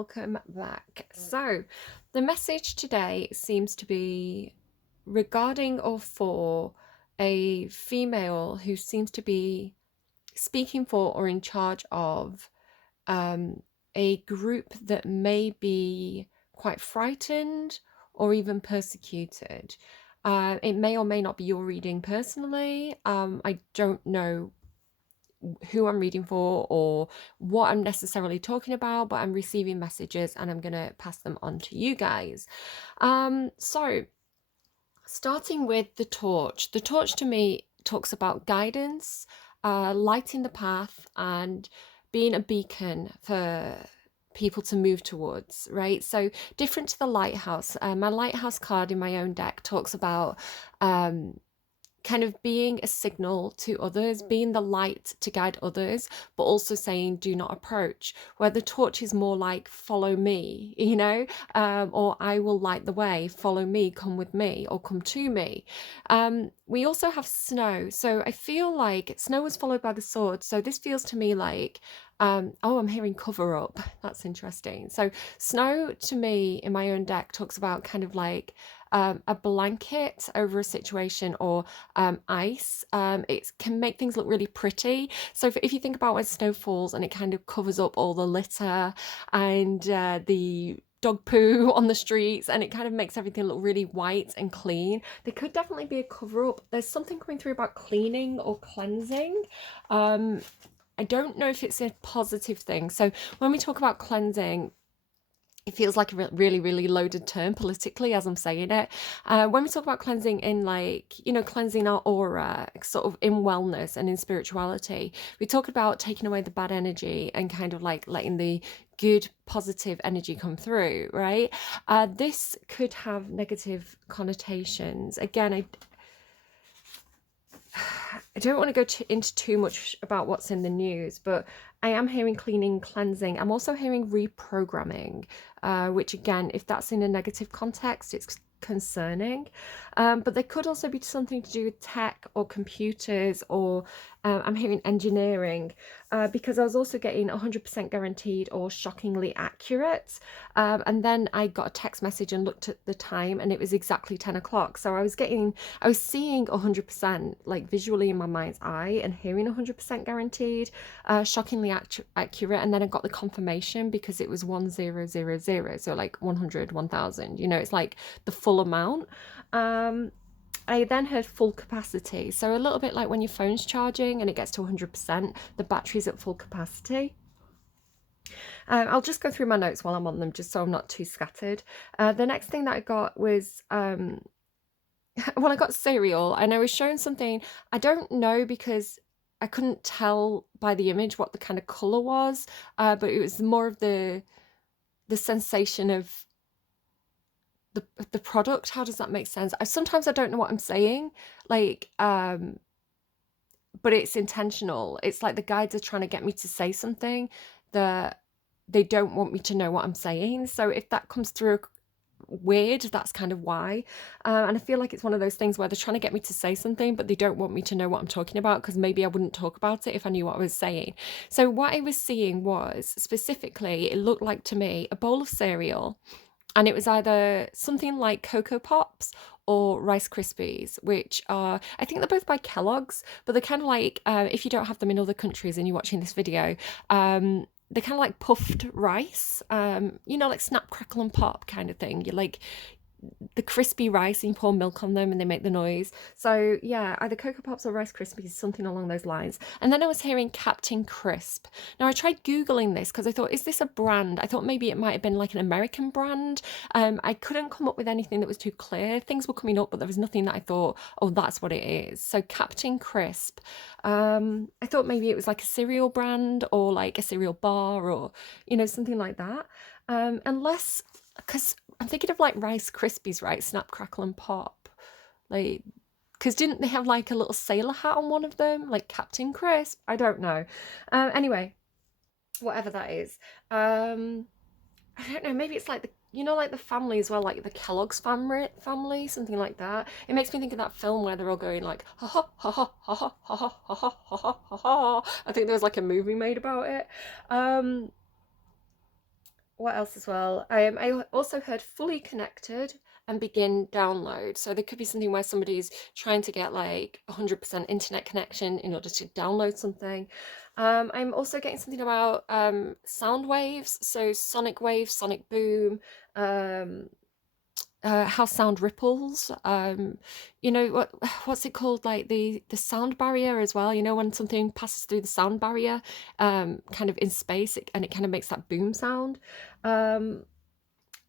welcome back. So the message today seems to be regarding or for a female who seems to be speaking for or in charge of a group that may be quite frightened or even persecuted. It may or may not be your reading personally. I don't know who I'm reading for or what I'm necessarily talking about, but I'm receiving messages and I'm going to pass them on to you guys. So starting with the torch. The torch to me talks about guidance, lighting the path, and being a beacon for people to move towards, right? So different to the lighthouse. My lighthouse card in my own deck talks about kind of being a signal to others, being the light to guide others, but also saying do not approach, where the torch is more like follow me, or I will light the way, follow me, come with me, or come to me. We also have snow, so I feel like snow was followed by the sword, so this feels to me like I'm hearing cover up. That's interesting. So snow to me in my own deck talks about kind of like a blanket over a situation, or ice. It can make things look really pretty. So if you think about when snow falls and it kind of covers up all the litter and the dog poo on the streets, and it kind of makes everything look really white and clean, there could definitely be a cover up. There's something coming through about cleaning or cleansing. I don't know if it's a positive thing. So when we talk about cleansing, it feels like a really, really loaded term politically as I'm saying it. When we talk about cleansing in cleansing our aura, sort of in wellness and in spirituality, we talk about taking away the bad energy and kind of like letting the good, positive energy come through, right? This could have negative connotations. Again, I don't want to go into too much about what's in the news, but I am hearing cleaning, cleansing. I'm also hearing reprogramming, which again, if that's in a negative context, it's concerning. But there could also be something to do with tech or computers, or I'm hearing engineering, because I was also getting 100% guaranteed or shockingly accurate. And then I got a text message and looked at the time and it was exactly 10 o'clock. So I was seeing 100% like visually in my mind's eye and hearing 100% guaranteed, shockingly accurate. And then I got the confirmation because it was 1000, so like 100, 1000, it's like the full amount. I then heard full capacity. So a little bit like when your phone's charging and it gets to 100%, the battery's at full capacity. I'll just go through my notes while I'm on them, just so I'm not too scattered. The next thing that I got was, well, I got cereal, and I was shown something. I don't know because I couldn't tell by the image what the kind of colour was, but it was more of the sensation of the product. How does that make sense? Sometimes I don't know what I'm saying, like but it's intentional. It's like the guides are trying to get me to say something that they don't want me to know what I'm saying. So if that comes through weird, that's kind of why. And I feel like it's one of those things where they're trying to get me to say something, but they don't want me to know what I'm talking about, because maybe I wouldn't talk about it if I knew what I was saying. So what I was seeing was, specifically, it looked like to me a bowl of cereal, and it was either something like Cocoa Pops or Rice Krispies, which are, I think they're both by Kellogg's, but they're kind of like, if you don't have them in other countries and you're watching this video, they're kind of like puffed rice, like snap, crackle and pop kind of thing. You like the crispy rice and you pour milk on them and they make the noise. So yeah, either Cocoa Pops or Rice Krispies, something along those lines. And then I was hearing Captain Crisp. Now I tried Googling this because I thought, is this a brand? I thought maybe it might have been like an American brand. I couldn't come up with anything that was too clear. Things were coming up, but there was nothing that I thought, oh, that's what it is. So Captain Crisp. I thought maybe it was like a cereal brand or like a cereal bar, or, something like that. Unless, because I'm thinking of like Rice Krispies, right? Snap, crackle and pop. Like, because didn't they have like a little sailor hat on one of them? Like Captain Crisp? I don't know. Anyway, whatever that is. I don't know. Maybe it's like like the family as well, like the Kellogg's family, something like that. It makes me think of that film where they're all going like, ha ha ha ha ha ha ha ha ha ha ha ha. I think there was like a movie made about it. what else as well? I also heard fully connected and begin download. So there could be something where somebody's trying to get like 100% internet connection in order to download something. I'm also getting something about sound waves, so sonic waves, sonic boom, um, how sound ripples. What's it called? Like the sound barrier as well. You know, when something passes through the sound barrier, kind of in space, and it kind of makes that boom sound. Um,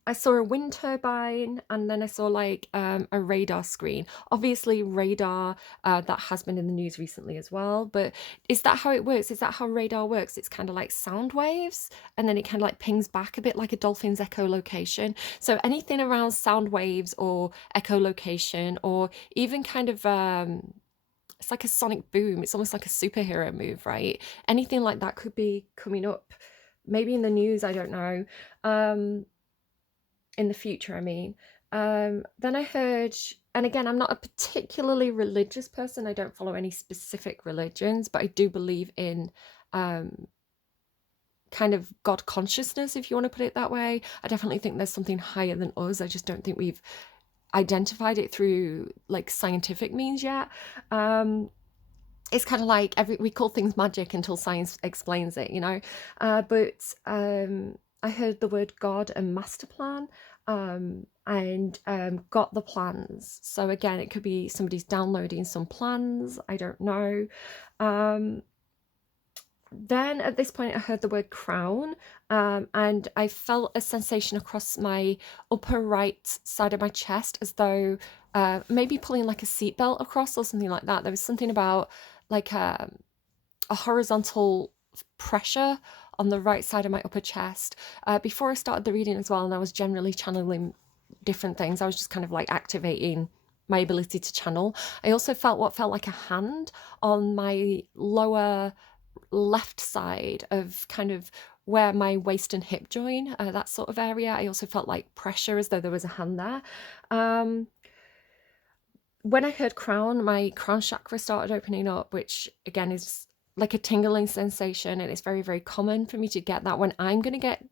I saw a wind turbine, and then I saw like a radar screen. Obviously, radar that has been in the news recently as well. But is that how it works? Is that how radar works? It's kind of like sound waves, and then it kind of like pings back a bit like a dolphin's echolocation. So anything around sound waves or echolocation, or even kind of it's like a sonic boom. It's almost like a superhero move, right? Anything like that could be coming up, maybe in the news. I don't know. In the future, I mean. Then I heard, and again, I'm not a particularly religious person. I don't follow any specific religions, but I do believe in um, kind of God consciousness, if you want to put it that way. I definitely think there's something higher than us. I just don't think we've identified it through like scientific means yet. It's kind of like we call things magic until science explains it, you know. But I heard the word God and master plan, and got the plans. So again, it could be somebody's downloading some plans. I don't know. Um, then at this point, I heard the word crown, and I felt a sensation across my upper right side of my chest, as though maybe pulling like a seatbelt across or something like that. There was something about like a horizontal pressure on the right side of my upper chest. Before I started the reading as well, and I was generally channeling different things, I was just kind of like activating my ability to channel. I also felt what felt like a hand on my lower left side of kind of where my waist and hip join, that sort of area. I also felt like pressure as though there was a hand there. Um, when I heard crown, my crown chakra started opening up, which again is like a tingling sensation. And it's very, very common for me to get that when I'm going to get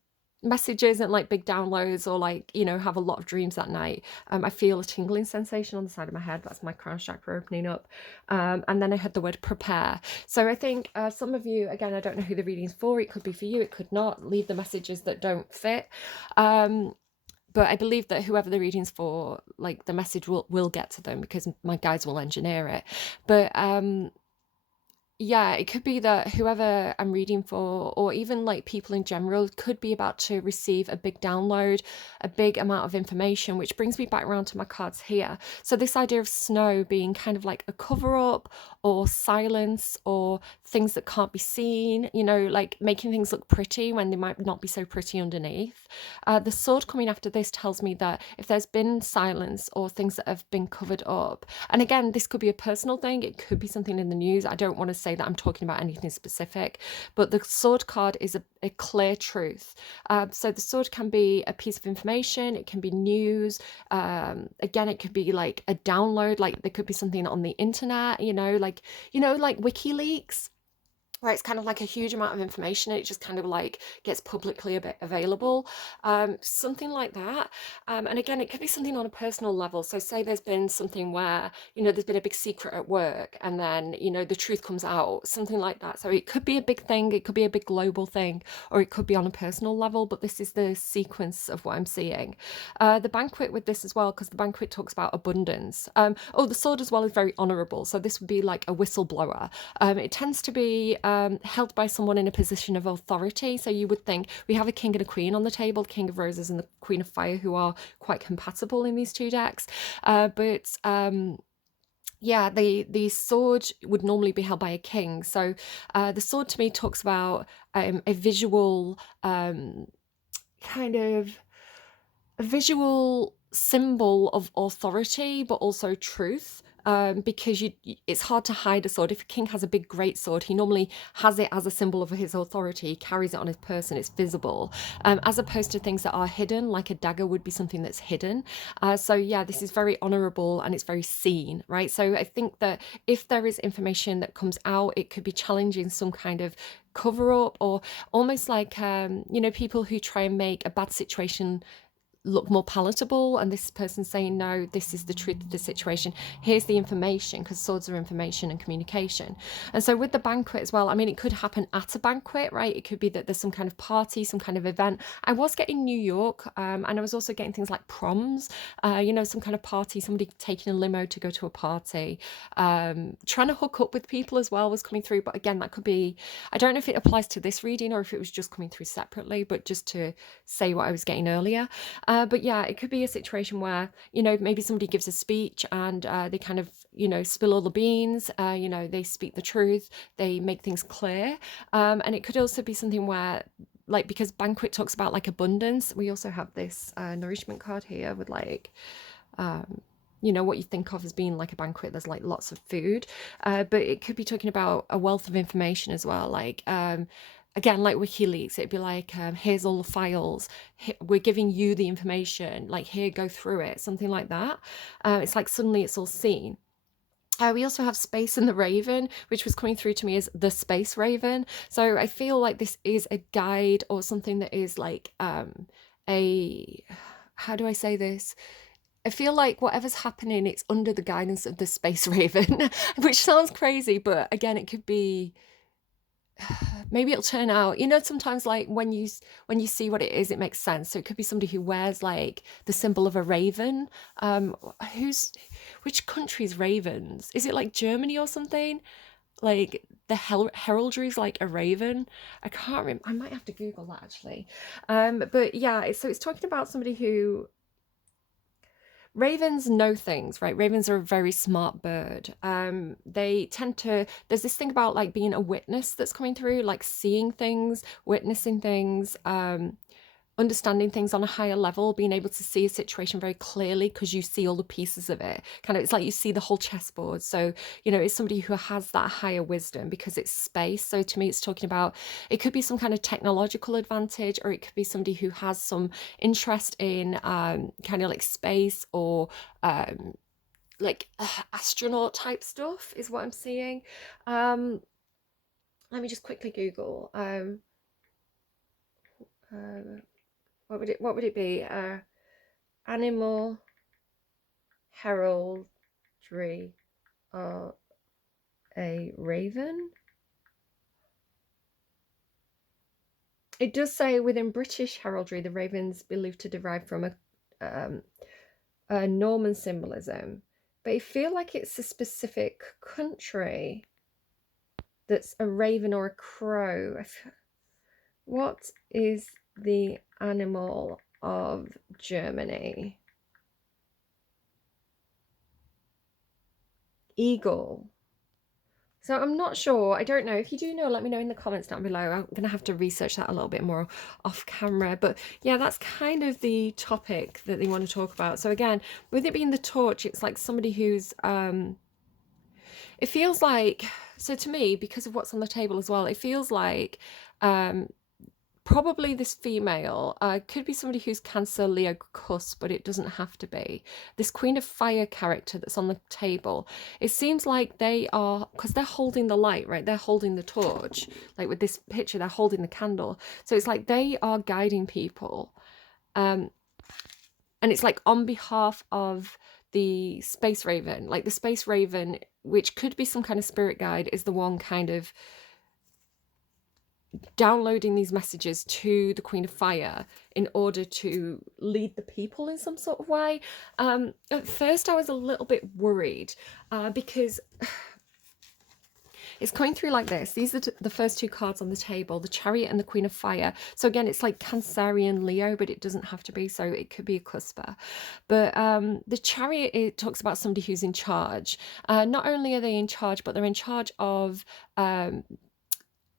messages and like big downloads, or like, you know, have a lot of dreams that night. I feel a tingling sensation on the side of my head. That's my crown chakra opening up. And then I heard the word prepare. So I think some of you, again, I don't know who the reading's for. It could be for you, it could not. Leave the messages that don't fit. But I believe that whoever the reading's for, like the message will get to them, because my guides will engineer it. But yeah, it could be that whoever I'm reading for, or even like people in general, could be about to receive a big download, a big amount of information, which brings me back around to my cards here. So, this idea of snow being kind of like a cover up, or silence, or things that can't be seen, you know, like making things look pretty when they might not be so pretty underneath. The sword coming after this tells me that if there's been silence or things that have been covered up, and again, this could be a personal thing, it could be something in the news. I don't want to say that I'm talking about anything specific, but the sword card is a clear truth. So the sword can be a piece of information, it can be news. Again, it could be like a download, like there could be something on the internet, like WikiLeaks, where it's kind of like a huge amount of information and it just kind of like gets publicly a bit available, something like that. And again, it could be something on a personal level. So say there's been something where, you know, there's been a big secret at work, and then, you know, the truth comes out, something like that. So it could be a big thing, it could be a big global thing, or it could be on a personal level, but this is the sequence of what I'm seeing. The banquet with this as well, because the banquet talks about abundance. The sword as well is very honorable. So this would be like a whistleblower. It tends to be held by someone in a position of authority. So you would think we have a king and a queen on the table, the King of Roses and the Queen of Fire, who are quite compatible in these two decks. Yeah, the sword would normally be held by a king. So the sword to me talks about a visual kind of a visual symbol of authority, but also truth. Because it's hard to hide a sword. If a king has a big great sword, he normally has it as a symbol of his authority. He carries it on his person. It's visible, as opposed to things that are hidden, like a dagger would be something that's hidden. So yeah, this is very honorable and it's very seen, right? So I think that if there is information that comes out, it could be challenging some kind of cover up, or almost like people who try and make a bad situation look more palatable, and this person saying, no, this is the truth of the situation, here's the information, because swords are information and communication. And so with the banquet as well, I mean, it could happen at a banquet, right? It could be that there's some kind of party, some kind of event. I was getting New York, and I was also getting things like proms, some kind of party, somebody taking a limo to go to a party, trying to hook up with people as well was coming through. But again, that could be, I don't know if it applies to this reading or if it was just coming through separately, but just to say what I was getting earlier. But yeah, it could be a situation where, maybe somebody gives a speech and they kind of, spill all the beans, they speak the truth, they make things clear. And it could also be something where, like, because banquet talks about like abundance, we also have this nourishment card here with like, what you think of as being like a banquet. There's like lots of food, but it could be talking about a wealth of information as well. Like, again, like WikiLeaks, it'd be like, here's all the files, we're giving you the information, like, here, go through it, something like that. It's like suddenly it's all seen. We also have Space and the Raven, which was coming through to me as the Space Raven. So I feel like this is a guide or something that is like how do I say this? I feel like whatever's happening, it's under the guidance of the Space Raven, which sounds crazy, but again, it could be, maybe it'll turn out, sometimes like when you see what it is, it makes sense. So it could be somebody who wears like the symbol of a raven. Which country's ravens? Is it like Germany or something? Like the heraldry is like a raven. I can't remember. I might have to Google that actually. But yeah, so it's talking about somebody who, ravens know things, right? Ravens are a very smart bird. They tend to, there's this thing about like being a witness that's coming through, like seeing things, witnessing things, understanding things on a higher level, being able to see a situation very clearly because you see all the pieces of it. Kind of, it's like you see the whole chessboard. So, it's somebody who has that higher wisdom because it's space. So to me, it's talking about, it could be some kind of technological advantage, or it could be somebody who has some interest in kind of like space, or like astronaut type stuff is what I'm seeing. Let me just quickly Google. What would it be? Animal heraldry of a raven. It does say within British heraldry, the raven's believed to derive from a Norman symbolism, but I feel like it's a specific country that's a raven or a crow. What is the animal of Germany? Eagle. So I'm not sure. I don't know. If you do know, let me know in the comments down below. I'm going to have to research that a little bit more off camera. But yeah, that's kind of the topic that they want to talk about. So again, with it being the torch, it's like somebody who's, it feels like, so to me, because of what's on the table as well, it feels like probably this female could be somebody who's Cancer, Leo, cusp, but it doesn't have to be. This Queen of Fire character that's on the table, it seems like they are, because they're holding the light, right? They're holding the torch. Like with this picture, they're holding the candle. So it's like they are guiding people. And it's like on behalf of the Space Raven. Like the Space Raven, which could be some kind of spirit guide, is the one kind of downloading these messages to the Queen of Fire in order to lead the people in some sort of way. At first I was a little bit worried because it's coming through like this. These are the first two cards on the table, the Chariot and the Queen of Fire. So again, it's like Cancerian Leo, but it doesn't have to be. So it could be a cusper. But the Chariot, it talks about somebody who's in charge. Not only are they in charge, but they're in charge of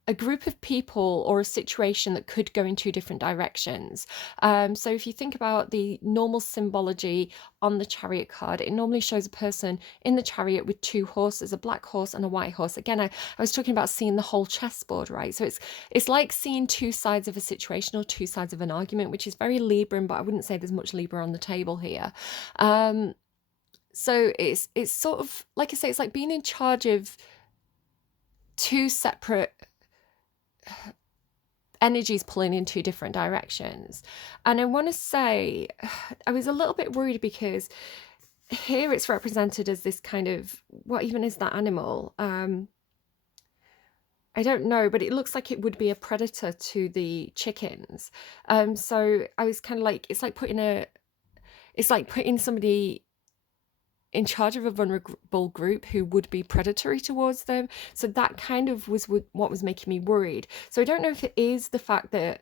a group of people or a situation that could go in two different directions. So if you think about the normal symbology on the chariot card, it normally shows a person in the chariot with two horses, a black horse and a white horse. Again, I was talking about seeing the whole chessboard, right? So it's like seeing two sides of a situation or two sides of an argument, which is very Libran, but I wouldn't say there's much Libra on the table here. So it's sort of, like I say, it's like being in charge of two separate energies pulling in two different directions. And I want to say, I was a little bit worried because here it's represented as this kind of, what even is that animal? I don't know, but it looks like it would be a predator to the chickens. So I was kind of like, it's like putting somebody in charge of a vulnerable group who would be predatory towards them. So that kind of was what was making me worried. So I don't know if it is the fact that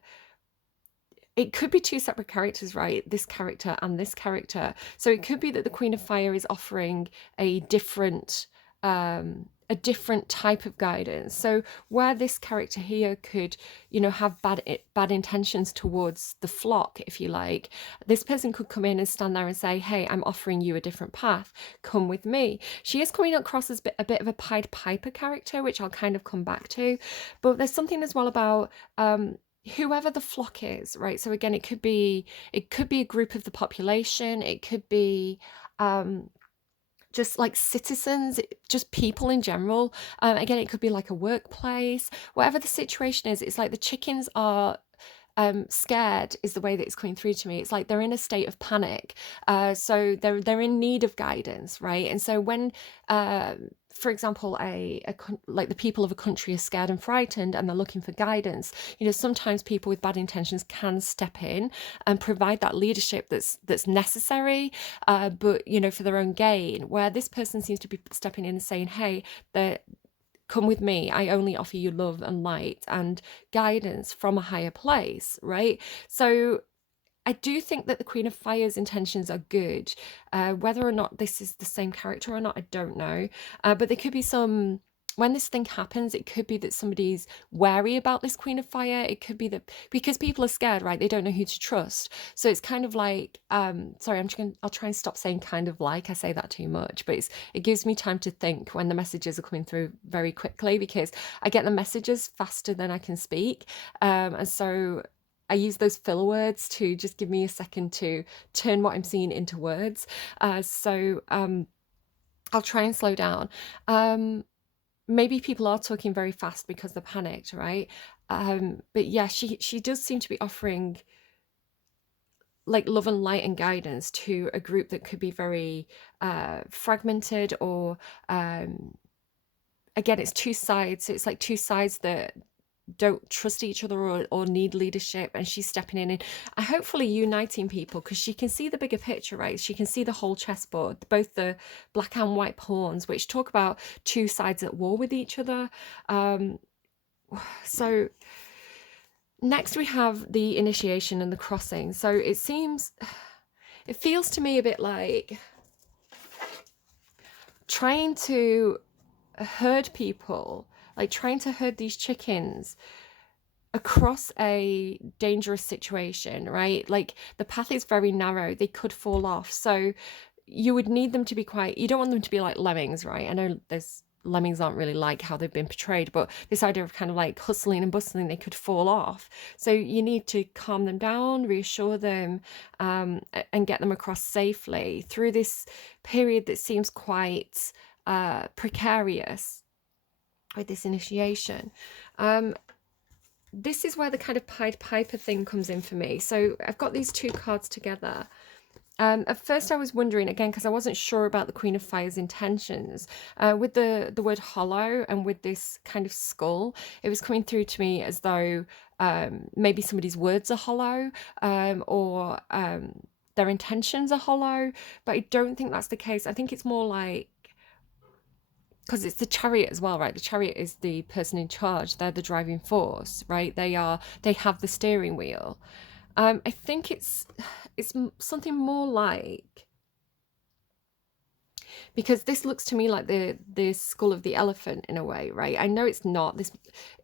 it could be two separate characters, right? This character and this character. So it could be that the Queen of Fire is offering a different type of guidance. So where this character here could, have bad intentions towards the flock, if you like, this person could come in and stand there and say, hey, I'm offering you a different path, come with me. She is coming across as a bit of a Pied Piper character, which I'll kind of come back to, but there's something as well about whoever the flock is, right? So again, it could be a group of the population, it could be just like citizens, just people in general. Again, it could be like a workplace, whatever the situation is. It's like the chickens are scared, is the way that it's coming through to me. It's like they're in a state of panic, so they're in need of guidance, right? And so when for example, like the people of a country are scared and frightened and they're looking for guidance, sometimes people with bad intentions can step in and provide that leadership that's necessary, but for their own gain, where this person seems to be stepping in and saying, hey, come with me, I only offer you love and light and guidance from a higher place, right? So I do think that the Queen of Fire's intentions are good. Whether or not this is the same character or not, I don't know. But there could be some, when this thing happens, it could be that somebody's wary about this Queen of Fire. It could be that because people are scared, right? They don't know who to trust. So it's kind of like, sorry, I'll try and stop saying kind of like, I say that too much, but it gives me time to think when the messages are coming through very quickly, because I get the messages faster than I can speak. And so I use those filler words to just give me a second to turn what I'm seeing into words. So I'll try and slow down. Maybe people are talking very fast because they're panicked, right? But yeah, she does seem to be offering like love and light and guidance to a group that could be very fragmented, or again, it's two sides. So it's like two sides that don't trust each other, or need leadership, and she's stepping in and hopefully uniting people, because she can see the bigger picture, right? She can see the whole chessboard, both the black and white pawns, which talk about two sides at war with each other. So next we have the initiation and the crossing. So it feels to me a bit like trying to herd people, like trying to herd these chickens across a dangerous situation, right? Like the path is very narrow, they could fall off. So you would need them to be you don't want them to be like lemmings, right? I know lemmings aren't really like how they've been portrayed, but this idea of kind of like hustling and bustling, they could fall off. So you need to calm them down, reassure them, and get them across safely through this period that seems quite precarious with this initiation. This is where the kind of Pied Piper thing comes in for me. So I've got these two cards together. At first I was wondering, again, because I wasn't sure about the Queen of Fire's intentions, with the word hollow and with this kind of skull, it was coming through to me as though maybe somebody's words are hollow, or their intentions are hollow, but I don't think that's the case. I think it's more like, because it's the chariot as well, right? The chariot is the person in charge. They're the driving force, right? They have the steering wheel. I think it's something more like because this looks to me like the skull of the elephant in a way, right? I know it's not. This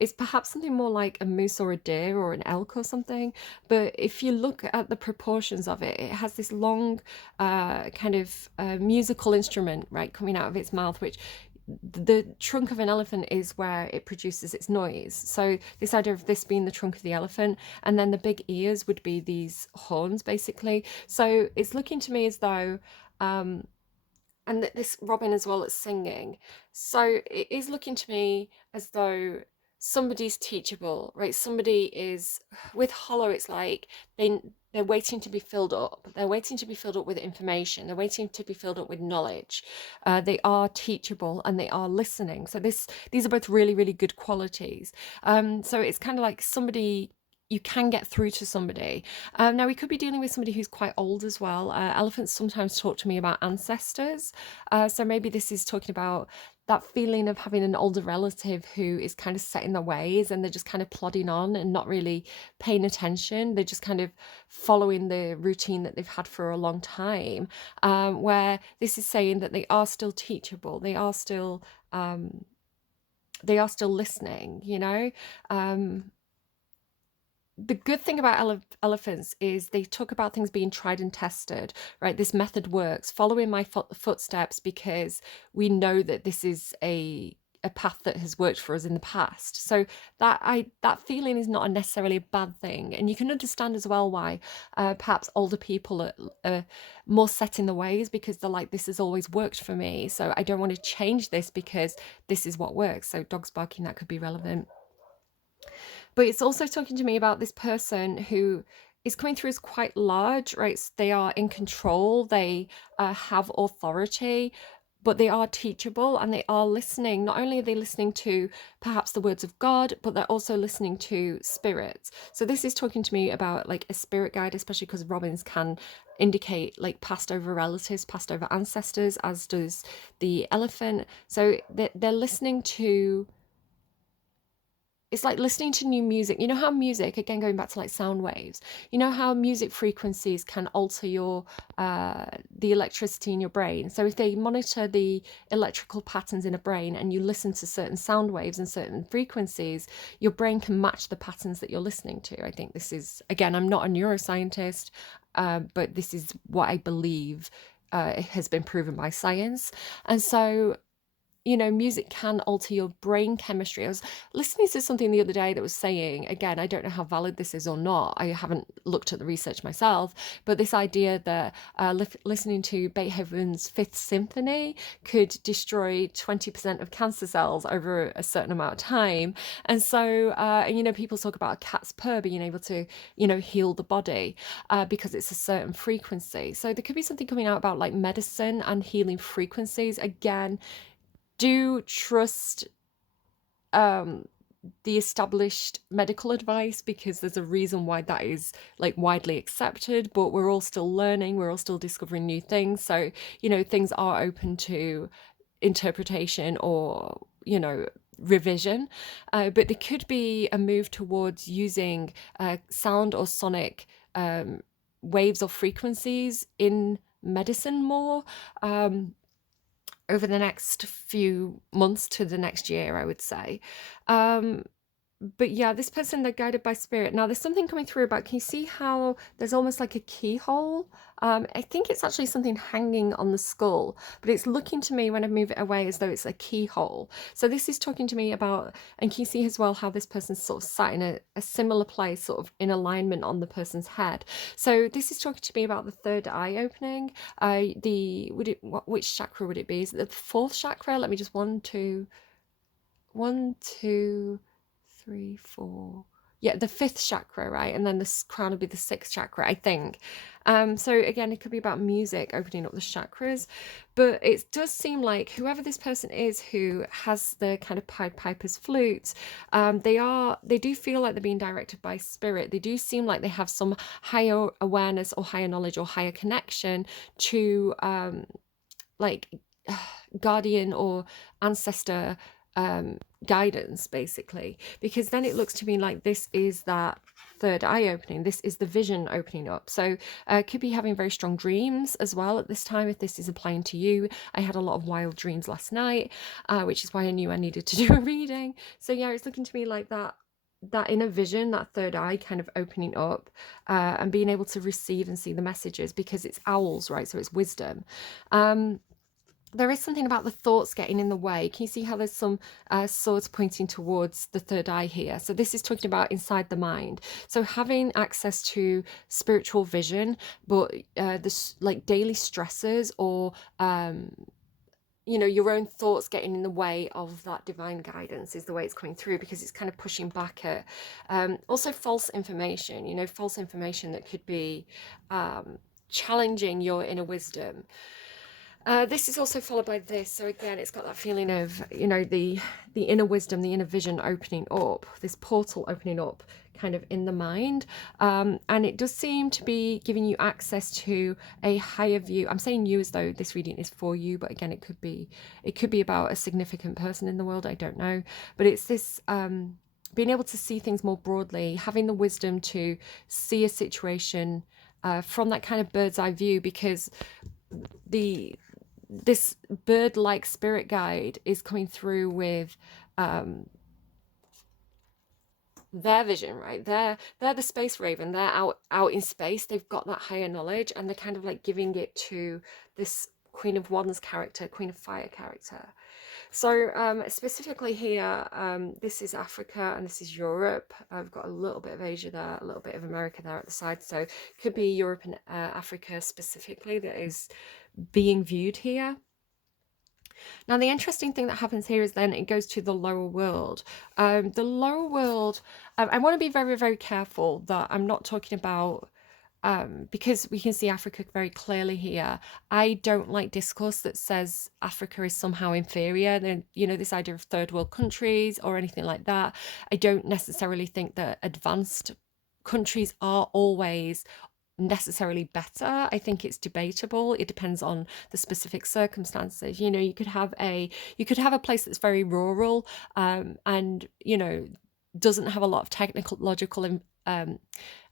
it's perhaps something more like a moose or a deer or an elk or something. But if you look at the proportions of it, it has this long kind of musical instrument, right, coming out of its mouth, which the trunk of an elephant is where it produces its noise. So this idea of this being the trunk of the elephant, and then the big ears would be these horns, basically. So it's looking to me as though and this robin as well as singing. So it is looking to me as though somebody's teachable, right? Somebody is with hollow. It's like they're waiting to be filled up. They're waiting to be filled up with information. They're waiting to be filled up with knowledge. They are teachable and they are listening. So these are both really, really good qualities. So it's kind of like somebody you can get through to somebody. Now, we could be dealing with somebody who's quite old as well. Elephants sometimes talk to me about ancestors. So maybe this is talking about that feeling of having an older relative who is kind of set in their ways and they're just kind of plodding on and not really paying attention. They're just kind of following the routine that they've had for a long time. Where this is saying that they are still teachable. They are still listening, you know. The good thing about elephants is they talk about things being tried and tested, right? This method works. Following my footsteps because we know that this is a path that has worked for us in the past. So that feeling is not necessarily a bad thing, and you can understand as well why perhaps older people are more set in the ways because they're like, this has always worked for me, so I don't want to change this because this is what works. So dogs barking, that could be relevant. But it's also talking to me about this person who is coming through as quite large, right? They are in control, they have authority, but they are teachable and they are listening. Not only are they listening to perhaps the words of God, but they're also listening to spirits. So this is talking to me about like a spirit guide, especially because robins can indicate like passed over relatives, passed over ancestors, as does the elephant. So they're listening to, it's like listening to new music. You know how music, again going back to like sound waves, you know how music frequencies can alter your the electricity in your brain. So if they monitor the electrical patterns in a brain and you listen to certain sound waves and certain frequencies, your brain can match the patterns that you're listening to. I think this is, again, I'm not a neuroscientist, but this is what I believe has been proven by science. And so you know, music can alter your brain chemistry. I was listening to something the other day that was saying, again, I don't know how valid this is or not. I haven't looked at the research myself, but this idea that listening to Beethoven's Fifth Symphony could destroy 20% of cancer cells over a certain amount of time. And so, you know, people talk about a cat's purr being able to, you know, heal the body because it's a certain frequency. So there could be something coming out about like medicine and healing frequencies. Again, do trust um the established medical advice because there's a reason why that is like widely accepted, but we're all still learning, we're all still discovering new things. So, you know, things are open to interpretation or, you know, revision. But there could be a move towards using sound or sonic waves or frequencies in medicine more. Over the next few months to the next year, I would say. Um, but yeah, this person, they're guided by spirit. Now, there's something coming through about, can you see how there's almost like a keyhole? I think it's actually something hanging on the skull, but it's looking to me when I move it away as though it's a keyhole. So this is talking to me about, and can you see as well how this person's sort of sat in a similar place, sort of in alignment on the person's head. So this is talking to me about the third eye opening. Which chakra would it be? Is it the fourth chakra? Let me just one, two, three, four. Yeah, the fifth chakra, right? And then the crown would be the sixth chakra, I think. So again, it could be about music, opening up the chakras. But it does seem like whoever this person is who has the kind of Pied Piper's flute, they do feel like they're being directed by spirit. They do seem like they have some higher awareness or higher knowledge or higher connection to like guardian or ancestor guidance, basically, because then it looks to me like this is that third eye opening. This is the vision opening up. So could be having very strong dreams as well at this time, if this is applying to you. I had a lot of wild dreams last night, which is why I knew I needed to do a reading. So yeah, it's looking to me like that inner vision, that third eye kind of opening up, and being able to receive and see the messages, because it's owls, right? So it's wisdom. There is something about the thoughts getting in the way. Can you see how there's some swords pointing towards the third eye here? So this is talking about inside the mind. So having access to spiritual vision, but this like daily stresses, or your own thoughts getting in the way of that divine guidance is the way it's coming through, because it's kind of pushing back at also false information, false information that could be challenging your inner wisdom. This is also followed by this. So again, it's got that feeling of, the inner wisdom, the inner vision opening up, this portal opening up kind of in the mind. And it does seem to be giving you access to a higher view. I'm saying you as though this reading is for you, but again, it could be about a significant person in the world. I don't know. But it's this being able to see things more broadly, having the wisdom to see a situation from that kind of bird's eye view, because this bird-like spirit guide is coming through with their vision, right? They're the space raven. They're out in space. They've got that higher knowledge, and they're kind of like giving it to this Queen of Wands character, Queen of Fire character. So specifically here, this is Africa and this is Europe. I've got a little bit of Asia there, a little bit of America there at the side. So it could be Europe and Africa specifically that is being viewed here. Now, the interesting thing that happens here is then it goes to the lower world. The lower world, I want to be very, very careful that I'm not talking about, because we can see Africa very clearly here. I don't like discourse that says Africa is somehow inferior. Then, this idea of third world countries or anything like that. I don't necessarily think that advanced countries are always necessarily better. I think it's debatable. It depends on the specific circumstances. You could have a place that's very rural, and doesn't have a lot of technological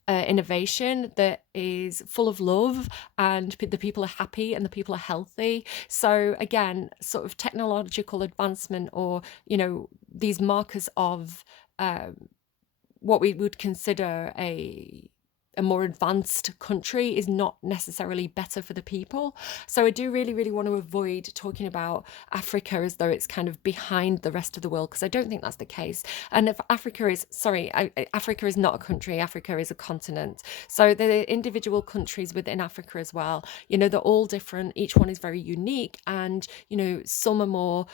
innovation, that is full of love, and the people are happy and the people are healthy. So again, sort of technological advancement, or these markers of what we would consider a more advanced country is not necessarily better for the people. So I do really, really want to avoid talking about Africa as though it's kind of behind the rest of the world, because I don't think that's the case. And if Africa is not a country, Africa is a continent. So the individual countries within Africa as well, they're all different. Each one is very unique, and some are more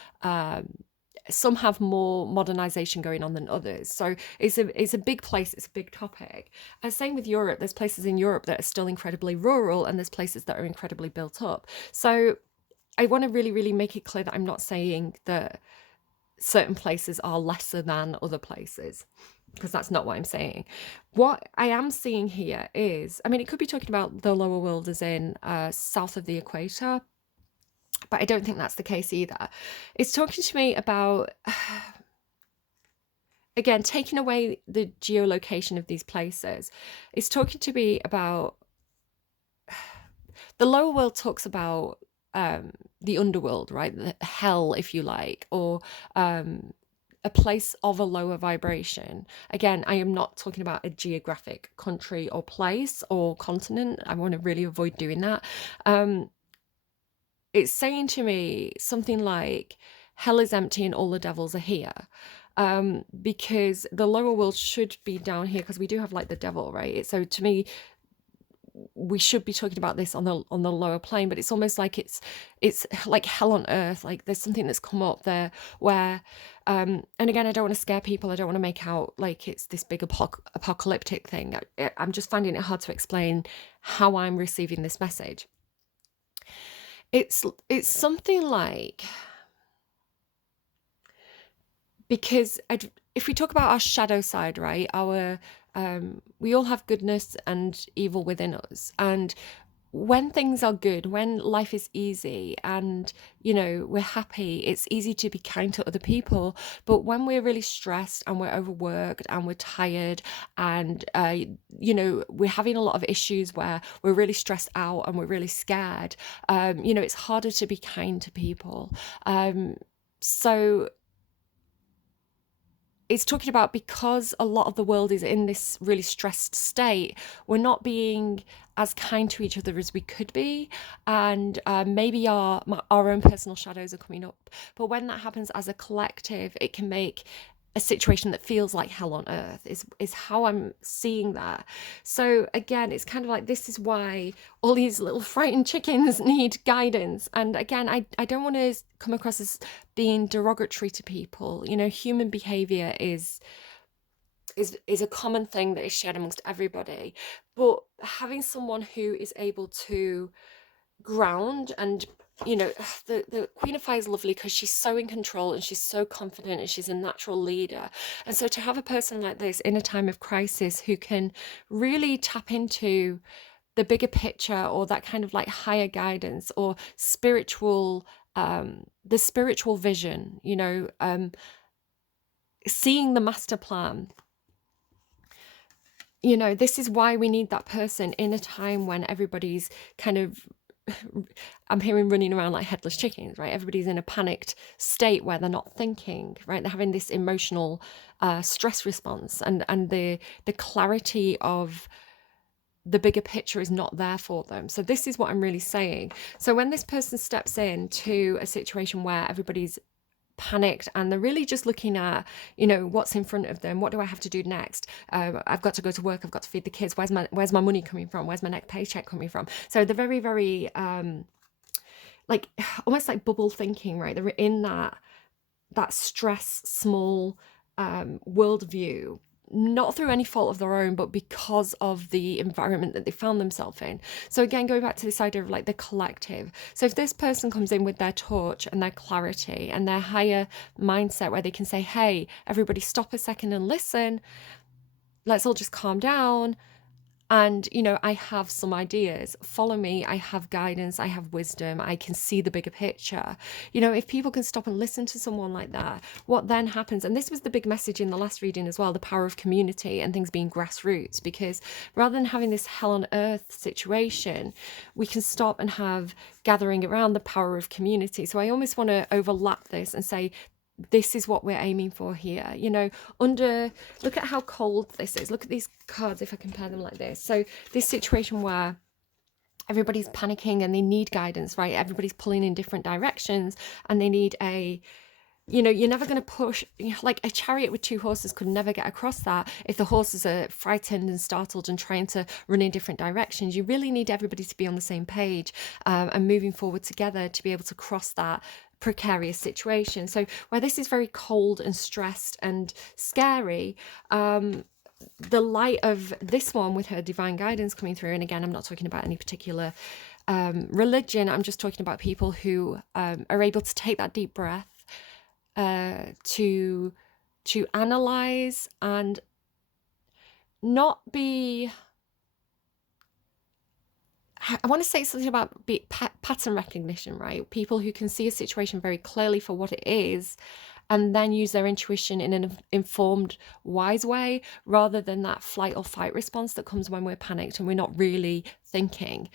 some have more modernization going on than others. So it's a big place, it's a big topic. And same with Europe. There's places in Europe that are still incredibly rural, and there's places that are incredibly built up. So I want to really, really make it clear that I'm not saying that certain places are lesser than other places, because that's not what I'm saying. What I am seeing here is, it could be talking about the lower world as in south of the equator, but I don't think that's the case either. It's talking to me about, again, taking away the geolocation of these places. It's talking to me about, the lower world talks about the underworld, right? The hell, if you like, or a place of a lower vibration. Again, I am not talking about a geographic country or place or continent. I want to really avoid doing that. It's saying to me something like, hell is empty and all the devils are here. Because the lower world should be down here, because we do have like the devil, right? So to me, we should be talking about this on the lower plane, but it's almost like it's like hell on earth. Like there's something that's come up there where, and again, I don't want to scare people. I don't want to make out like it's this big apocalyptic thing. I'm just finding it hard to explain how I'm receiving this message. It's something like, because if we talk about our shadow side, right, we all have goodness and evil within us, and when things are good, when life is easy and, we're happy, it's easy to be kind to other people. But when we're really stressed and we're overworked and we're tired and, we're having a lot of issues where we're really stressed out and we're really scared, it's harder to be kind to people. So it's talking about, because a lot of the world is in this really stressed state, we're not being as kind to each other as we could be, and maybe our own personal shadows are coming up. But when that happens as a collective, it can make a situation that feels like hell on earth, is how I'm seeing that. So again, it's kind of like, this is why all these little frightened chickens need guidance. And again, I don't want to come across as being derogatory to people. Human behavior is a common thing that is shared amongst everybody. But having someone who is able to ground, and the Queen of Fire is lovely because she's so in control and she's so confident and she's a natural leader. And so to have a person like this in a time of crisis who can really tap into the bigger picture, or that kind of like higher guidance or spiritual, the spiritual vision, seeing the master plan. This is why we need that person in a time when everybody's kind of, I'm hearing running around like headless chickens, right? Everybody's in a panicked state where they're not thinking, right? They're having this emotional stress response, and the clarity of the bigger picture is not there for them. So this is what I'm really saying. So when this person steps into a situation where everybody's panicked and they're really just looking at, what's in front of them, what do I have to do next, I've got to go to work, I've got to feed the kids, where's my money coming from, where's my next paycheck coming from. So they're very, very like almost like bubble thinking, right? They're in that stress small worldview, not through any fault of their own, but because of the environment that they found themselves in. So again, going back to this idea of like the collective. So if this person comes in with their torch and their clarity and their higher mindset, where they can say, hey, everybody stop a second and listen, let's all just calm down. And, I have some ideas. Follow me. I have guidance. I have wisdom. I can see the bigger picture. If people can stop and listen to someone like that, what then happens? And this was the big message in the last reading as well, the power of community and things being grassroots. Because rather than having this hell on earth situation, we can stop and have gathering around the power of community. So I almost want to overlap this and say, this is what we're aiming for here. Look at how cold this is. Look at these cards if I compare them like this. So this situation where everybody's panicking and they need guidance, right? Everybody's pulling in different directions and they need you're never going to push, like a chariot with two horses could never get across that if the horses are frightened and startled and trying to run in different directions. You really need everybody to be on the same page and moving forward together to be able to cross that precarious situation. So where this is very cold and stressed and scary, the light of this one with her divine guidance coming through, and again, I'm not talking about any particular religion, I'm just talking about people who are able to take that deep breath, to analyze and not be, I want to say something about pattern recognition, right? People who can see a situation very clearly for what it is and then use their intuition in an informed, wise way, rather than that flight or fight response that comes when we're panicked and we're not really thinking.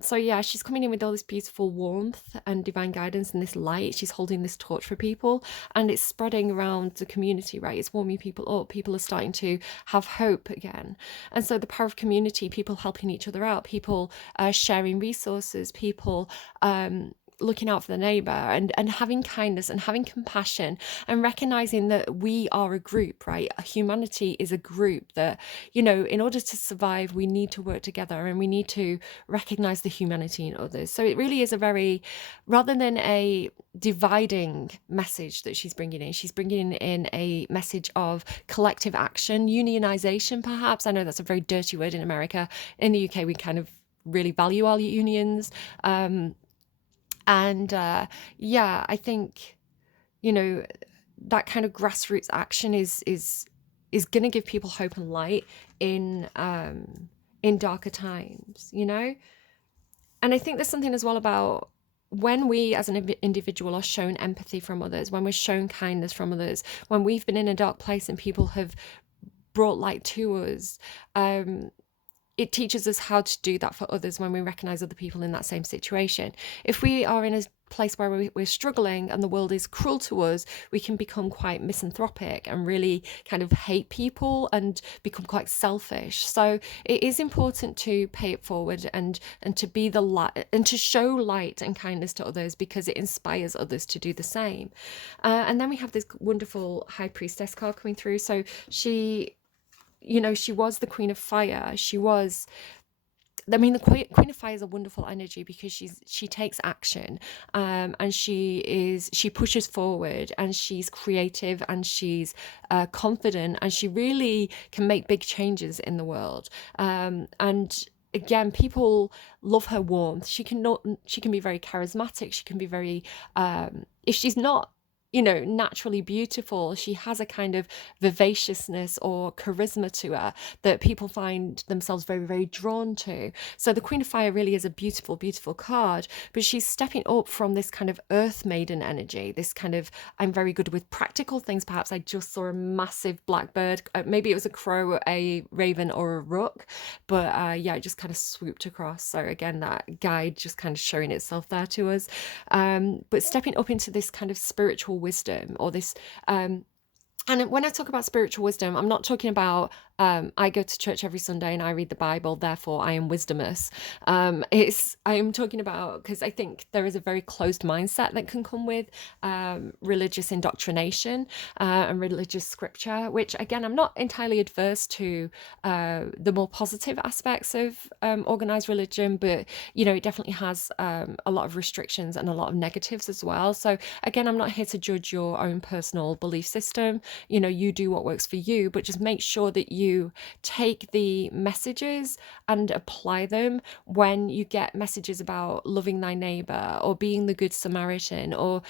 So yeah, she's coming in with all this beautiful warmth and divine guidance and this light. She's holding this torch for people and it's spreading around the community, right? It's warming people up. People are starting to have hope again. And so the power of community, people helping each other out, people sharing resources, people looking out for the neighbor and having kindness and having compassion and recognizing that we are a group, right? Humanity is a group that, in order to survive, we need to work together and we need to recognize the humanity in others. So it really is a very, rather than a dividing message that she's bringing in a message of collective action, unionization, perhaps. I know that's a very dirty word in America. In the UK, we kind of really value our unions. Yeah, I think, that kind of grassroots action is going to give people hope and light in darker times, And I think there's something as well about when we as an individual are shown empathy from others, when we're shown kindness from others, when we've been in a dark place and people have brought light to us, um, it teaches us how to do that for others when we recognize other people in that same situation. If we are in a place where we're struggling and the world is cruel to us, we can become quite misanthropic and really kind of hate people and become quite selfish. So it is important to pay it forward and to be the light and to show light and kindness to others, because it inspires others to do the same. And then we have this wonderful high priestess card coming through. So she was the queen of fire. The queen of fire is a wonderful energy because she takes action, and she pushes forward, and she's creative, and she's confident, and she really can make big changes in the world. And again, people love her warmth. She can be very charismatic. She can be very, if she's not, naturally beautiful, she has a kind of vivaciousness or charisma to her that people find themselves very, very drawn to. So the Queen of Fire really is a beautiful, beautiful card, but she's stepping up from this kind of earth maiden energy, this kind of, I'm very good with practical things. Perhaps I just saw a massive blackbird. Maybe it was a crow, a raven, or a rook, but yeah, it just kind of swooped across. So again, that guide just kind of showing itself there to us. But stepping up into this kind of spiritual wisdom, or this and when I talk about spiritual wisdom, I'm not talking about I go to church every Sunday and I read the Bible, therefore I am wisdomous. I am talking about, because I think there is a very closed mindset that can come with religious indoctrination and religious scripture, which again, I'm not entirely adverse to the more positive aspects of organized religion, but it definitely has a lot of restrictions and a lot of negatives as well. So again, I'm not here to judge your own personal belief system. You do what works for you, but just make sure that you take the messages and apply them. When you get messages about loving thy neighbor, or being the good Samaritan, or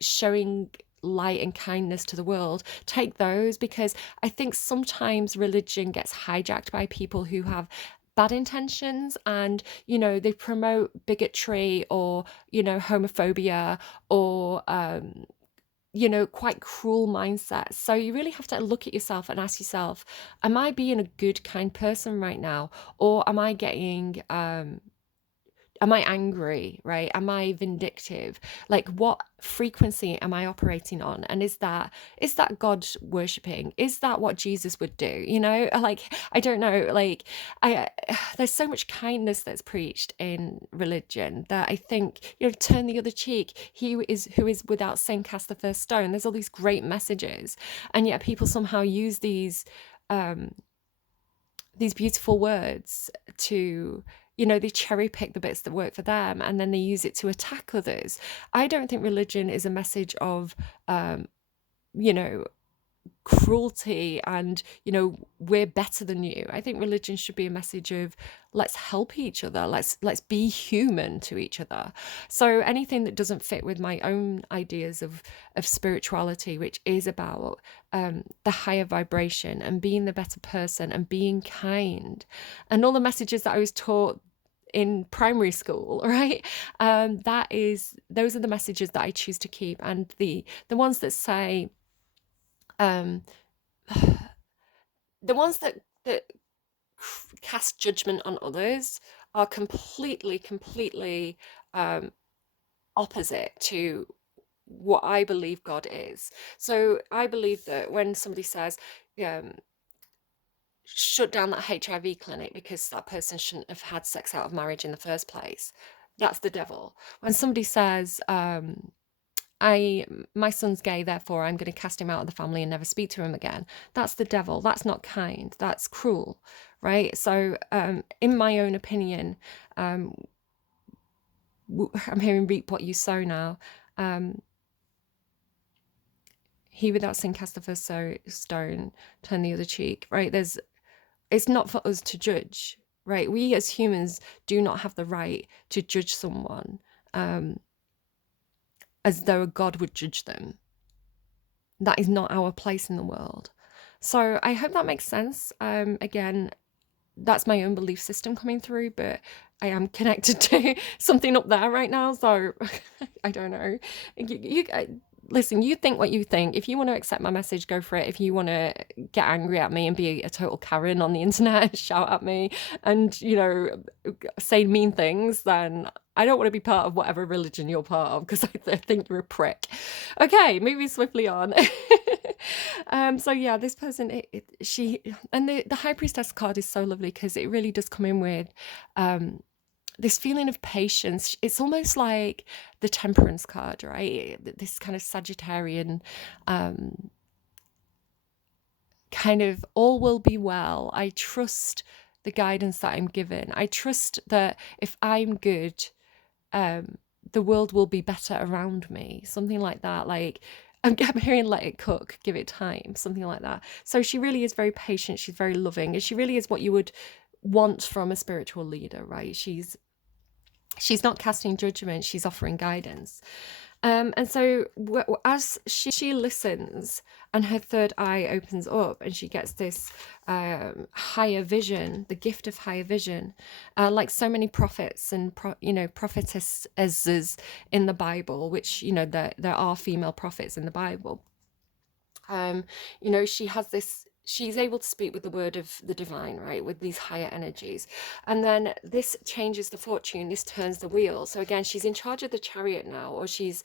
showing light and kindness to the world, take those, because I think sometimes religion gets hijacked by people who have bad intentions, and they promote bigotry, or homophobia, or quite cruel mindsets. So you really have to look at yourself and ask yourself, am I being a good, kind person right now? Or am I getting, am I angry, right? Am I vindictive? Like, what frequency am I operating on? And is that God worshipping? Is that what Jesus would do? Like, I don't know. Like, I there's so much kindness that's preached in religion that I think, turn the other cheek. Who is without sin cast the first stone. There's all these great messages, and yet people somehow use um these beautiful words to, they cherry pick the bits that work for them, and then they use it to attack others. I don't think religion is a message of you know cruelty and we're better than you. I think religion should be a message of, let's help each other, let's be human to each other. So anything that doesn't fit with my own ideas of spirituality, which is about the higher vibration and being the better person and being kind, and all the messages that I was taught in primary school, right? Those are the messages that I choose to keep, and the ones that say, um the ones that cast judgment on others are completely um, opposite to what I believe God is. So I believe that when somebody says, um, shut down that HIV clinic because that person shouldn't have had sex out of marriage in the first place, that's the devil. When somebody says, I my son's gay, therefore I'm going to cast him out of the family and never speak to him again, that's the devil. That's not kind. That's cruel, right? So in my own opinion, um I'm hearing reap what you sow now. um he without sin cast the first stone, turn the other cheek, right? It's not for us to judge, right? We as humans do not have the right to judge someone um as though a god would judge them. That is not our place in the world. So I hope that makes sense. Again, that's my own belief system coming through, but I am connected to something up there right now. So I don't know. Listen, you think what you think. If you want to accept my message, go for it. If you want to get angry at me and be a total Karen on the internet and shout at me and, say mean things, then I don't want to be part of whatever religion you're part of, because I think you're a prick. Okay, moving swiftly on. So yeah, this person, she, and the High Priestess card is so lovely because it really does come in with um, this feeling of patience. It's almost like the Temperance card, right? This kind of Sagittarian kind of, all will be well. I trust the guidance that I'm given. I trust that if I'm good, the world will be better around me. Something like that. Like, I'm hearing let it cook, give it time, something like that. So she really is very patient. She's very loving, and she really is what you would want from a spiritual leader, right? She's not casting judgment, she's offering guidance. And so as she listens and her third eye opens up and she gets this higher vision, the gift of higher vision, like so many prophets and prophetesses in the Bible, which there are female prophets in the Bible. She has this, she's able to speak with the word of the divine, right, with these higher energies. And then this changes the fortune, this turns the wheel. So again, she's in charge of the chariot now, or she's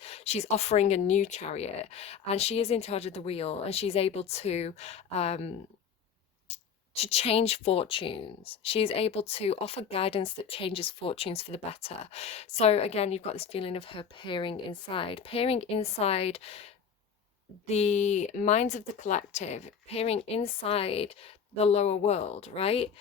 offering a new chariot, and she is in charge of the wheel, and she's able to change fortunes. She's able to offer guidance that changes fortunes for the better. So again, you've got this feeling of her peering inside the minds of the collective, peering inside the lower world, right?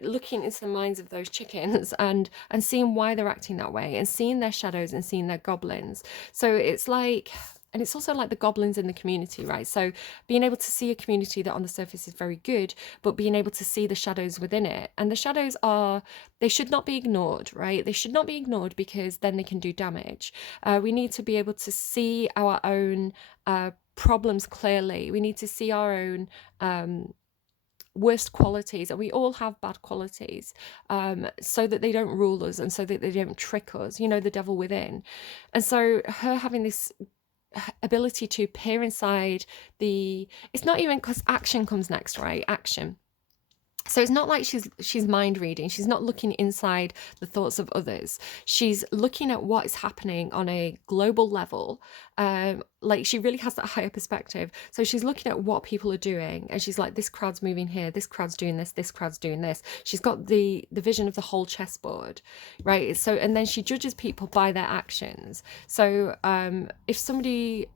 Looking into the minds of those chickens and seeing why they're acting that way, and seeing their shadows and seeing their goblins. So it's like, and it's also like the goblins in the community, right? So being able to see a community that on the surface is very good, but being able to see the shadows within it. And the shadows they should not be ignored, right? They should not be ignored, because then they can do damage. We need to be able to see our own problems clearly. We need to see our own worst qualities, and we all have bad qualities, so that they don't rule us and so that they don't trick us, the devil within. And so her having this ability to peer inside it's not even, because action comes next, right? Action. So it's not like she's mind reading. She's not looking inside the thoughts of others. She's looking at what is happening on a global level. Like, she really has that higher perspective. So she's looking at what people are doing, and she's like, this crowd's moving here, this crowd's doing this crowd's doing this. She's got the vision of the whole chessboard, right? So, and then she judges people by their actions. So if somebody,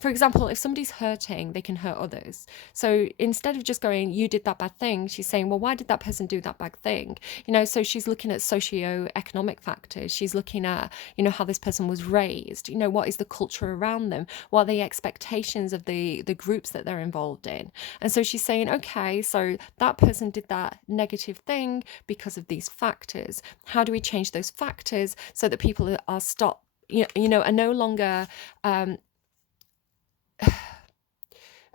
for example, if somebody's hurting, they can hurt others. So instead of just going, you did that bad thing, she's saying, well, why did that person do that bad thing? So she's looking at socio-economic factors. She's looking at, how this person was raised, what is the culture around them? What are the expectations of the groups that they're involved in? And so she's saying, okay, so that person did that negative thing because of these factors. How do we change those factors so that people are are no longer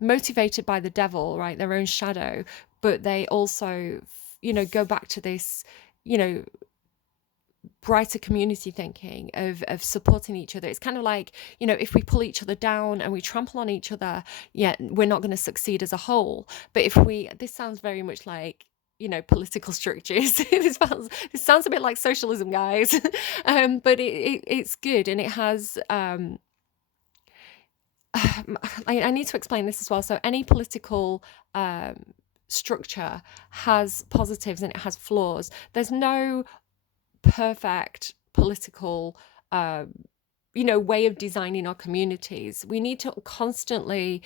motivated by the devil, right, their own shadow, but they also go back to this brighter community thinking of supporting each other. It's kind of like, if we pull each other down and we trample on each other, we're not going to succeed as a whole. But this sounds very much like political structures. This sounds a bit like socialism, guys. But it's good, and it has I need to explain this as well. So any political structure has positives and it has flaws. There's no perfect political way of designing our communities. We need to constantly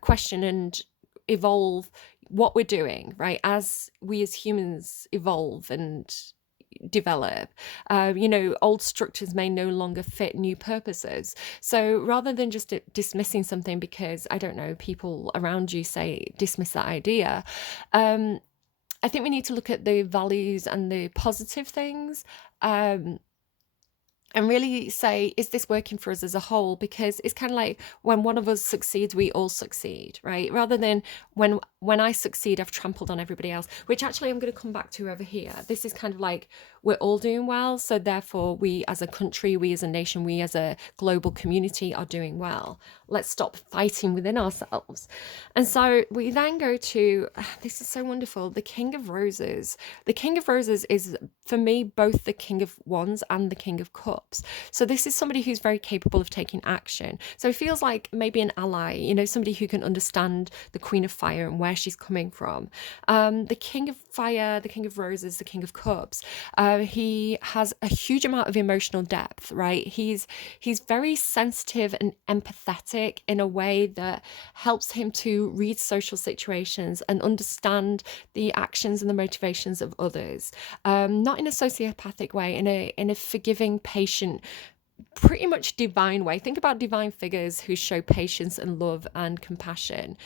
question and evolve what we're doing, right, as we as humans evolve and develop. Old structures may no longer fit new purposes. So rather than just dismissing something because, I don't know, people around you say dismiss that idea, I think we need to look at the values and the positive things, and really say, is this working for us as a whole? Because it's kind of like, when one of us succeeds, we all succeed, right? Rather than when I succeed, I've trampled on everybody else, which actually I'm going to come back to over here. This is kind of like we're all doing well. So therefore, we as a country, we as a nation, we as a global community are doing well. Let's stop fighting within ourselves. And so we then go to, this is so wonderful, the King of Roses. The King of Roses is, for me, both the King of Wands and the King of Cups. So this is somebody who's very capable of taking action. So it feels like maybe an ally, you know, somebody who can understand the Queen of Fire and where she's coming from. The King of Fire, the King of Roses, the King of Cups, he has a huge amount of emotional depth, right? He's very sensitive and empathetic in a way that helps him to read social situations and understand the actions and the motivations of others. Not in a sociopathic way, in a forgiving, patient, pretty much divine way. Think about divine figures who show patience and love and compassion.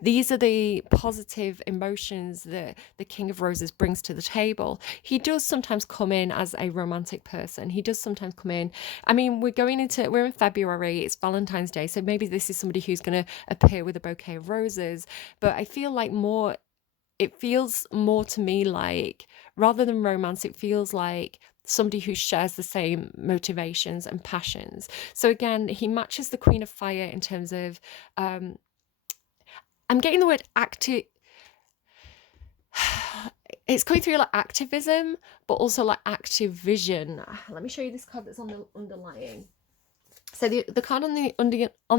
These are the positive emotions that the King of Roses brings to the table. He does sometimes come in as a romantic person. He does sometimes come in. I mean, we're in February, it's Valentine's Day, so maybe this is somebody who's going to appear with a bouquet of roses. But I feel like it feels more to me like, rather than romance, it feels like somebody who shares the same motivations and passions. So again, he matches the Queen of Fire in terms of, I'm getting the word active. It's coming through like activism, but also like active vision. Let me show you this card that's on the underlying. So the card on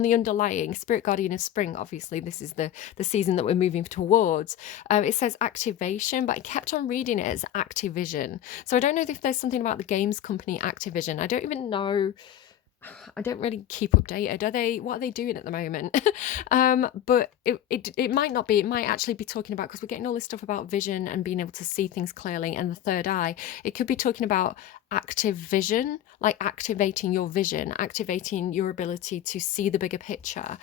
the underlying, Spirit Guardian of Spring, obviously this is the season that we're moving towards. It says activation, but I kept on reading it as Activision. So I don't know if there's something about the games company Activision. I don't even know. I don't really keep updated. What are they doing at the moment? But it might not be. It might actually be talking about, because we're getting all this stuff about vision and being able to see things clearly and the third eye. It could be talking about active vision, like activating your vision, activating your ability to see the bigger picture.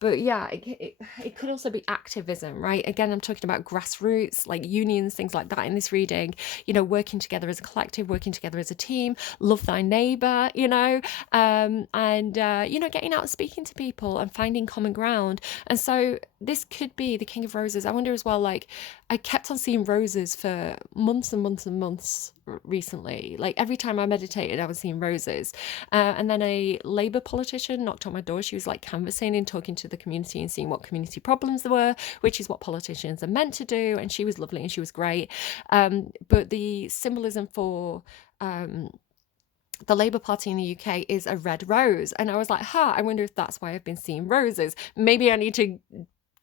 But yeah, it could also be activism, right? Again, I'm talking about grassroots, like unions, things like that in this reading, you know, working together as a collective, working together as a team, love thy neighbor, you know, you know, getting out and speaking to people and finding common ground. And so this could be the King of Roses. I wonder as well, like, I kept on seeing roses for months and months and months recently. Like every time I meditated, I was seeing roses. And then a Labour politician knocked on my door. She was like canvassing and talking to the community and seeing what community problems there were, which is what politicians are meant to do. And she was lovely and she was great. But the symbolism for the Labour Party in the UK is a red rose. And I was like, I wonder if that's why I've been seeing roses. Maybe I need to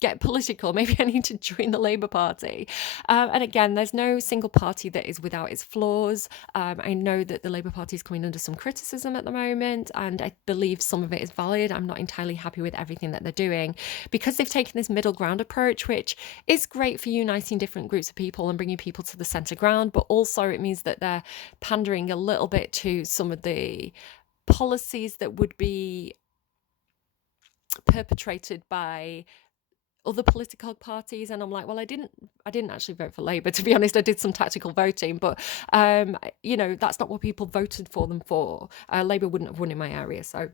get political. Maybe I need to join the Labour Party. And again, there's no single party that is without its flaws. I know that the Labour Party is coming under some criticism at the moment, and I believe some of it is valid. I'm not entirely happy with everything that they're doing, because they've taken this middle ground approach, which is great for uniting different groups of people and bringing people to the centre ground, but also it means that they're pandering a little bit to some of the policies that would be perpetrated by other political parties. And I'm like, well, I didn't actually vote for Labour, to be honest. I did some tactical voting, but you know, that's not what people voted for them for. Labour wouldn't have won in my area, so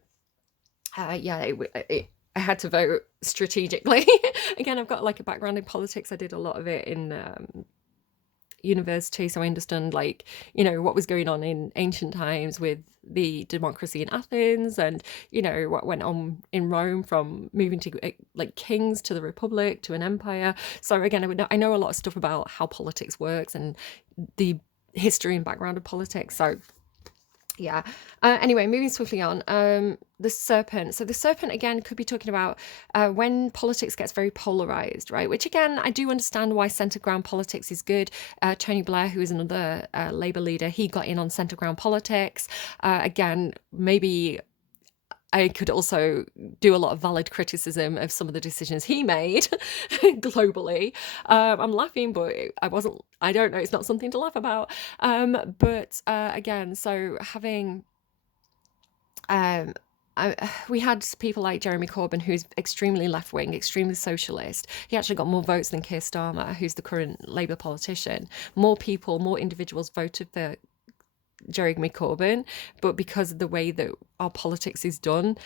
yeah, I had to vote strategically. Again, I've got like a background in politics. I did a lot of it in university, so I understand, like, you know, what was going on in ancient times with the democracy in Athens, and you know what went on in Rome from moving to like kings to the republic to an empire. So again, I know a lot of stuff about how politics works and the history and background of politics. So yeah. Anyway, moving swiftly on. The serpent. So the serpent, again, could be talking about when politics gets very polarized, right? Which again, I do understand why centre ground politics is good. Tony Blair, who is another Labour leader, he got in on centre ground politics. Again, maybe I could also do a lot of valid criticism of some of the decisions he made globally. I'm laughing, but I don't know, it's not something to laugh about. But again, so having, we had people like Jeremy Corbyn, who's extremely left-wing, extremely socialist. He actually got more votes than Keir Starmer, who's the current Labour politician. More individuals voted for Jeremy Corbyn, but because of the way that our politics is done,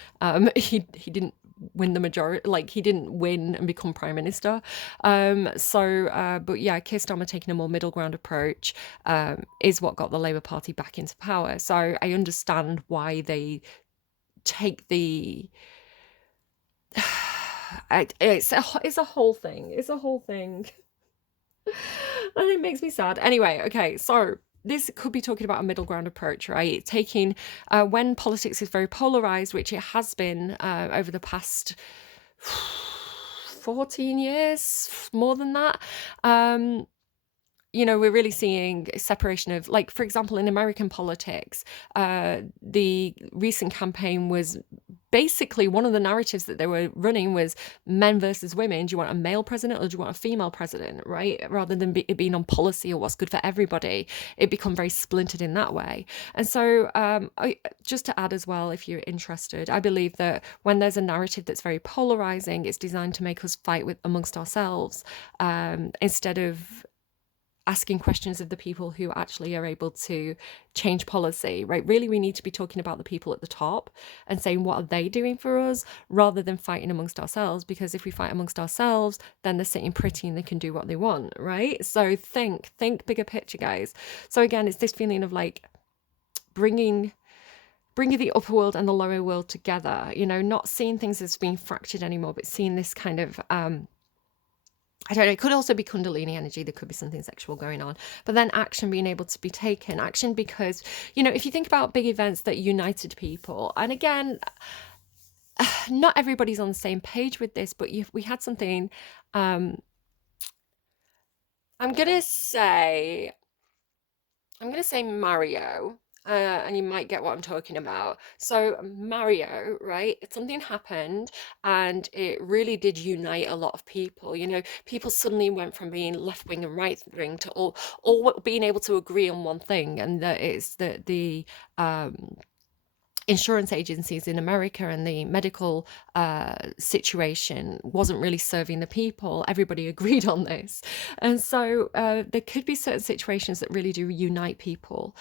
he didn't win the majority, like he didn't win and become prime minister. But yeah, Keir Starmer taking a more middle ground approach is what got the Labour Party back into power. So I understand why they take the it's a whole thing. It's a whole thing. And it makes me sad. Anyway, okay, so this could be talking about a middle ground approach, right? Taking when politics is very polarized, which it has been over the past 14 years, more than that. We're really seeing a separation of, like, for example, in American politics, the recent campaign was basically one of the narratives that they were running was men versus women. Do you want a male president or do you want a female president, right? Rather than it being on policy or what's good for everybody, it become very splintered in that way. And so just to add as well, if you're interested, I believe that when there's a narrative that's very polarizing, it's designed to make us fight amongst ourselves instead of asking questions of the people who actually are able to change policy, right? Really, we need to be talking about the people at the top and saying, what are they doing for us, rather than fighting amongst ourselves? Because if we fight amongst ourselves, then they're sitting pretty and they can do what they want, right? So think bigger picture, guys. So again, it's this feeling of like bringing the upper world and the lower world together, not seeing things as being fractured anymore, but seeing this kind of I don't know, it could also be Kundalini energy. There could be something sexual going on. But then action being able to be taken. Action because, if you think about big events that united people, and again, not everybody's on the same page with this, but we had something, I'm going to say Mario. And you might get what I'm talking about. So Mario, right? Something happened and it really did unite a lot of people. People suddenly went from being left wing and right wing to all being able to agree on one thing, and that is that the insurance agencies in America and the medical situation wasn't really serving the people. Everybody agreed on this. And so there could be certain situations that really do unite people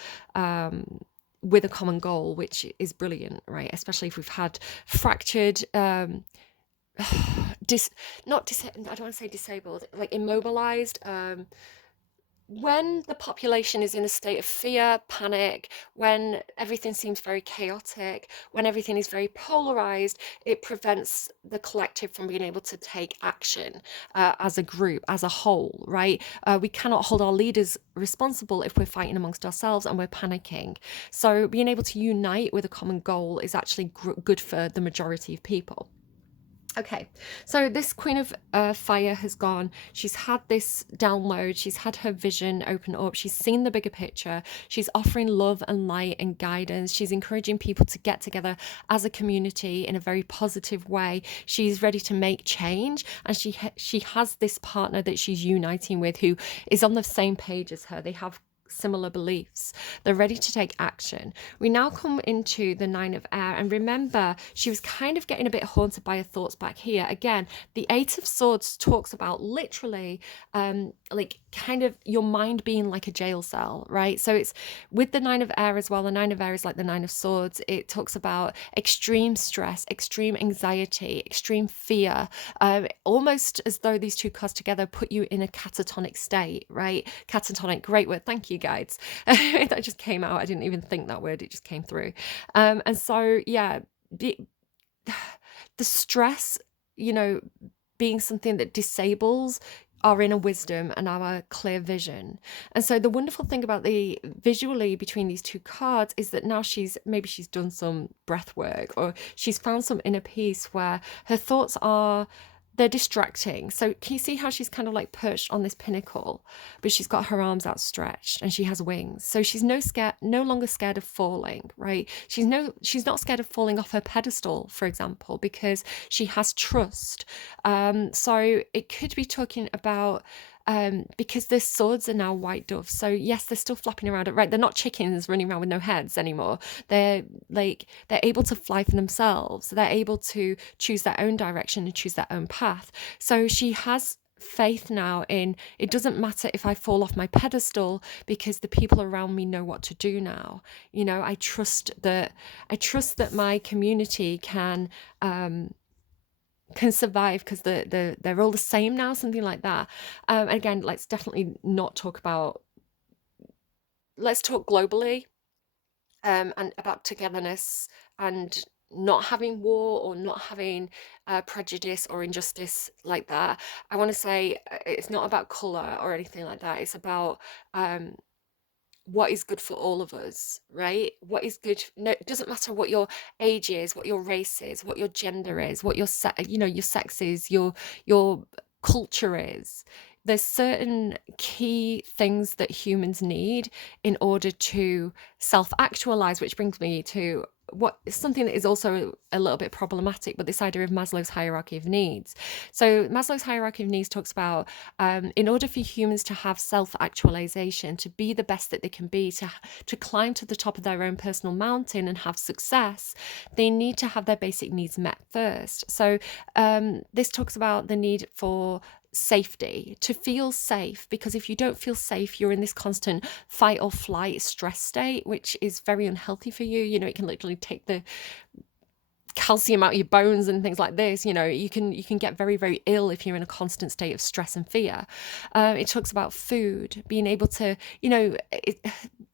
with a common goal, which is brilliant, right? Especially if we've had fractured I don't want to say disabled, like immobilized, when the population is in a state of fear, panic, when everything seems very chaotic, when everything is very polarized, it prevents the collective from being able to take action as a group, as a whole, right? We cannot hold our leaders responsible if we're fighting amongst ourselves and we're panicking. So being able to unite with a common goal is actually good for the majority of people. Okay, so this Queen of Fire has gone. She's had this download. She's had her vision open up. She's seen the bigger picture. She's offering love and light and guidance. She's encouraging people to get together as a community in a very positive way. She's ready to make change, and she has this partner that she's uniting with who is on the same page as her. They have similar beliefs. They're ready to take action. We now come into the Nine of Air, and remember, she was kind of getting a bit haunted by her thoughts back here. Again, the Eight of Swords talks about literally like kind of your mind being like a jail cell, right? So it's with the Nine of Air as well. The Nine of Air is like the Nine of Swords. It talks about extreme stress, extreme anxiety, extreme fear, almost as though these two cards together put you in a catatonic state, right? Catatonic, great word, thank you guys. That just came out. I didn't even think that word, it just came through. And so yeah, the stress, being something that disables our inner wisdom and our clear vision. And so the wonderful thing about the visually between these two cards is that now she's done some breath work, or she's found some inner peace where her thoughts they're distracting. So can you see how she's kind of like perched on this pinnacle, but she's got her arms outstretched and she has wings. So she's no longer scared of falling, right? She's not scared of falling off her pedestal, for example, because she has trust. So it could be talking about because the swords are now white doves. So yes, they're still flapping around, right? They're not chickens running around with no heads anymore. They're able to fly for themselves. They're able to choose their own direction and choose their own path. So she has faith now in, it doesn't matter if I fall off my pedestal, because the people around me know what to do now. I trust that my community can can survive because they're all the same now, something like that. Again, let's definitely not talk about, let's talk globally, and about togetherness and not having war or not having prejudice or injustice like that. I want to say it's not about color or anything like that. It's about um, what is good for all of us, right? What is good? No, it doesn't matter what your age is, what your race is, what your gender is, what your your sex is, your culture is. There's certain key things that humans need in order to self-actualize, which brings me to what is something that is also a little bit problematic, but this idea of Maslow's hierarchy of needs. So Maslow's hierarchy of needs talks about in order for humans to have self-actualization, to be the best that they can be, to climb to the top of their own personal mountain and have success, they need to have their basic needs met first. So this talks about the need for safety, to feel safe, because if you don't feel safe, you're in this constant fight or flight stress state, which is very unhealthy for you. It can literally take the calcium out of your bones and things like this. You can get very, very ill if you're in a constant state of stress and fear. It talks about food, being able to,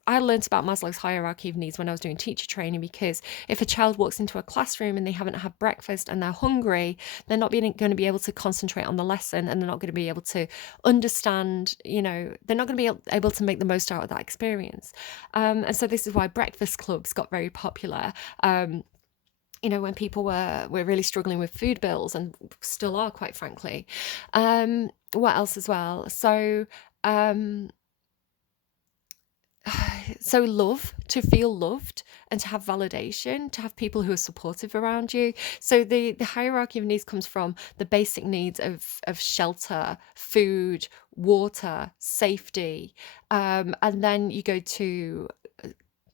I learned about Maslow's hierarchy of needs when I was doing teacher training, because if a child walks into a classroom and they haven't had breakfast and they're hungry, they're not going to be able to concentrate on the lesson, and they're not going to be able to understand, they're not going to be able to make the most out of that experience. And so this is why breakfast clubs got very popular. When people were really struggling with food bills, and still are, quite frankly. What else as well? Um, so love, to feel loved and to have validation, to have people who are supportive around you. So the hierarchy of needs comes from the basic needs of shelter, food, water, safety, and then you go to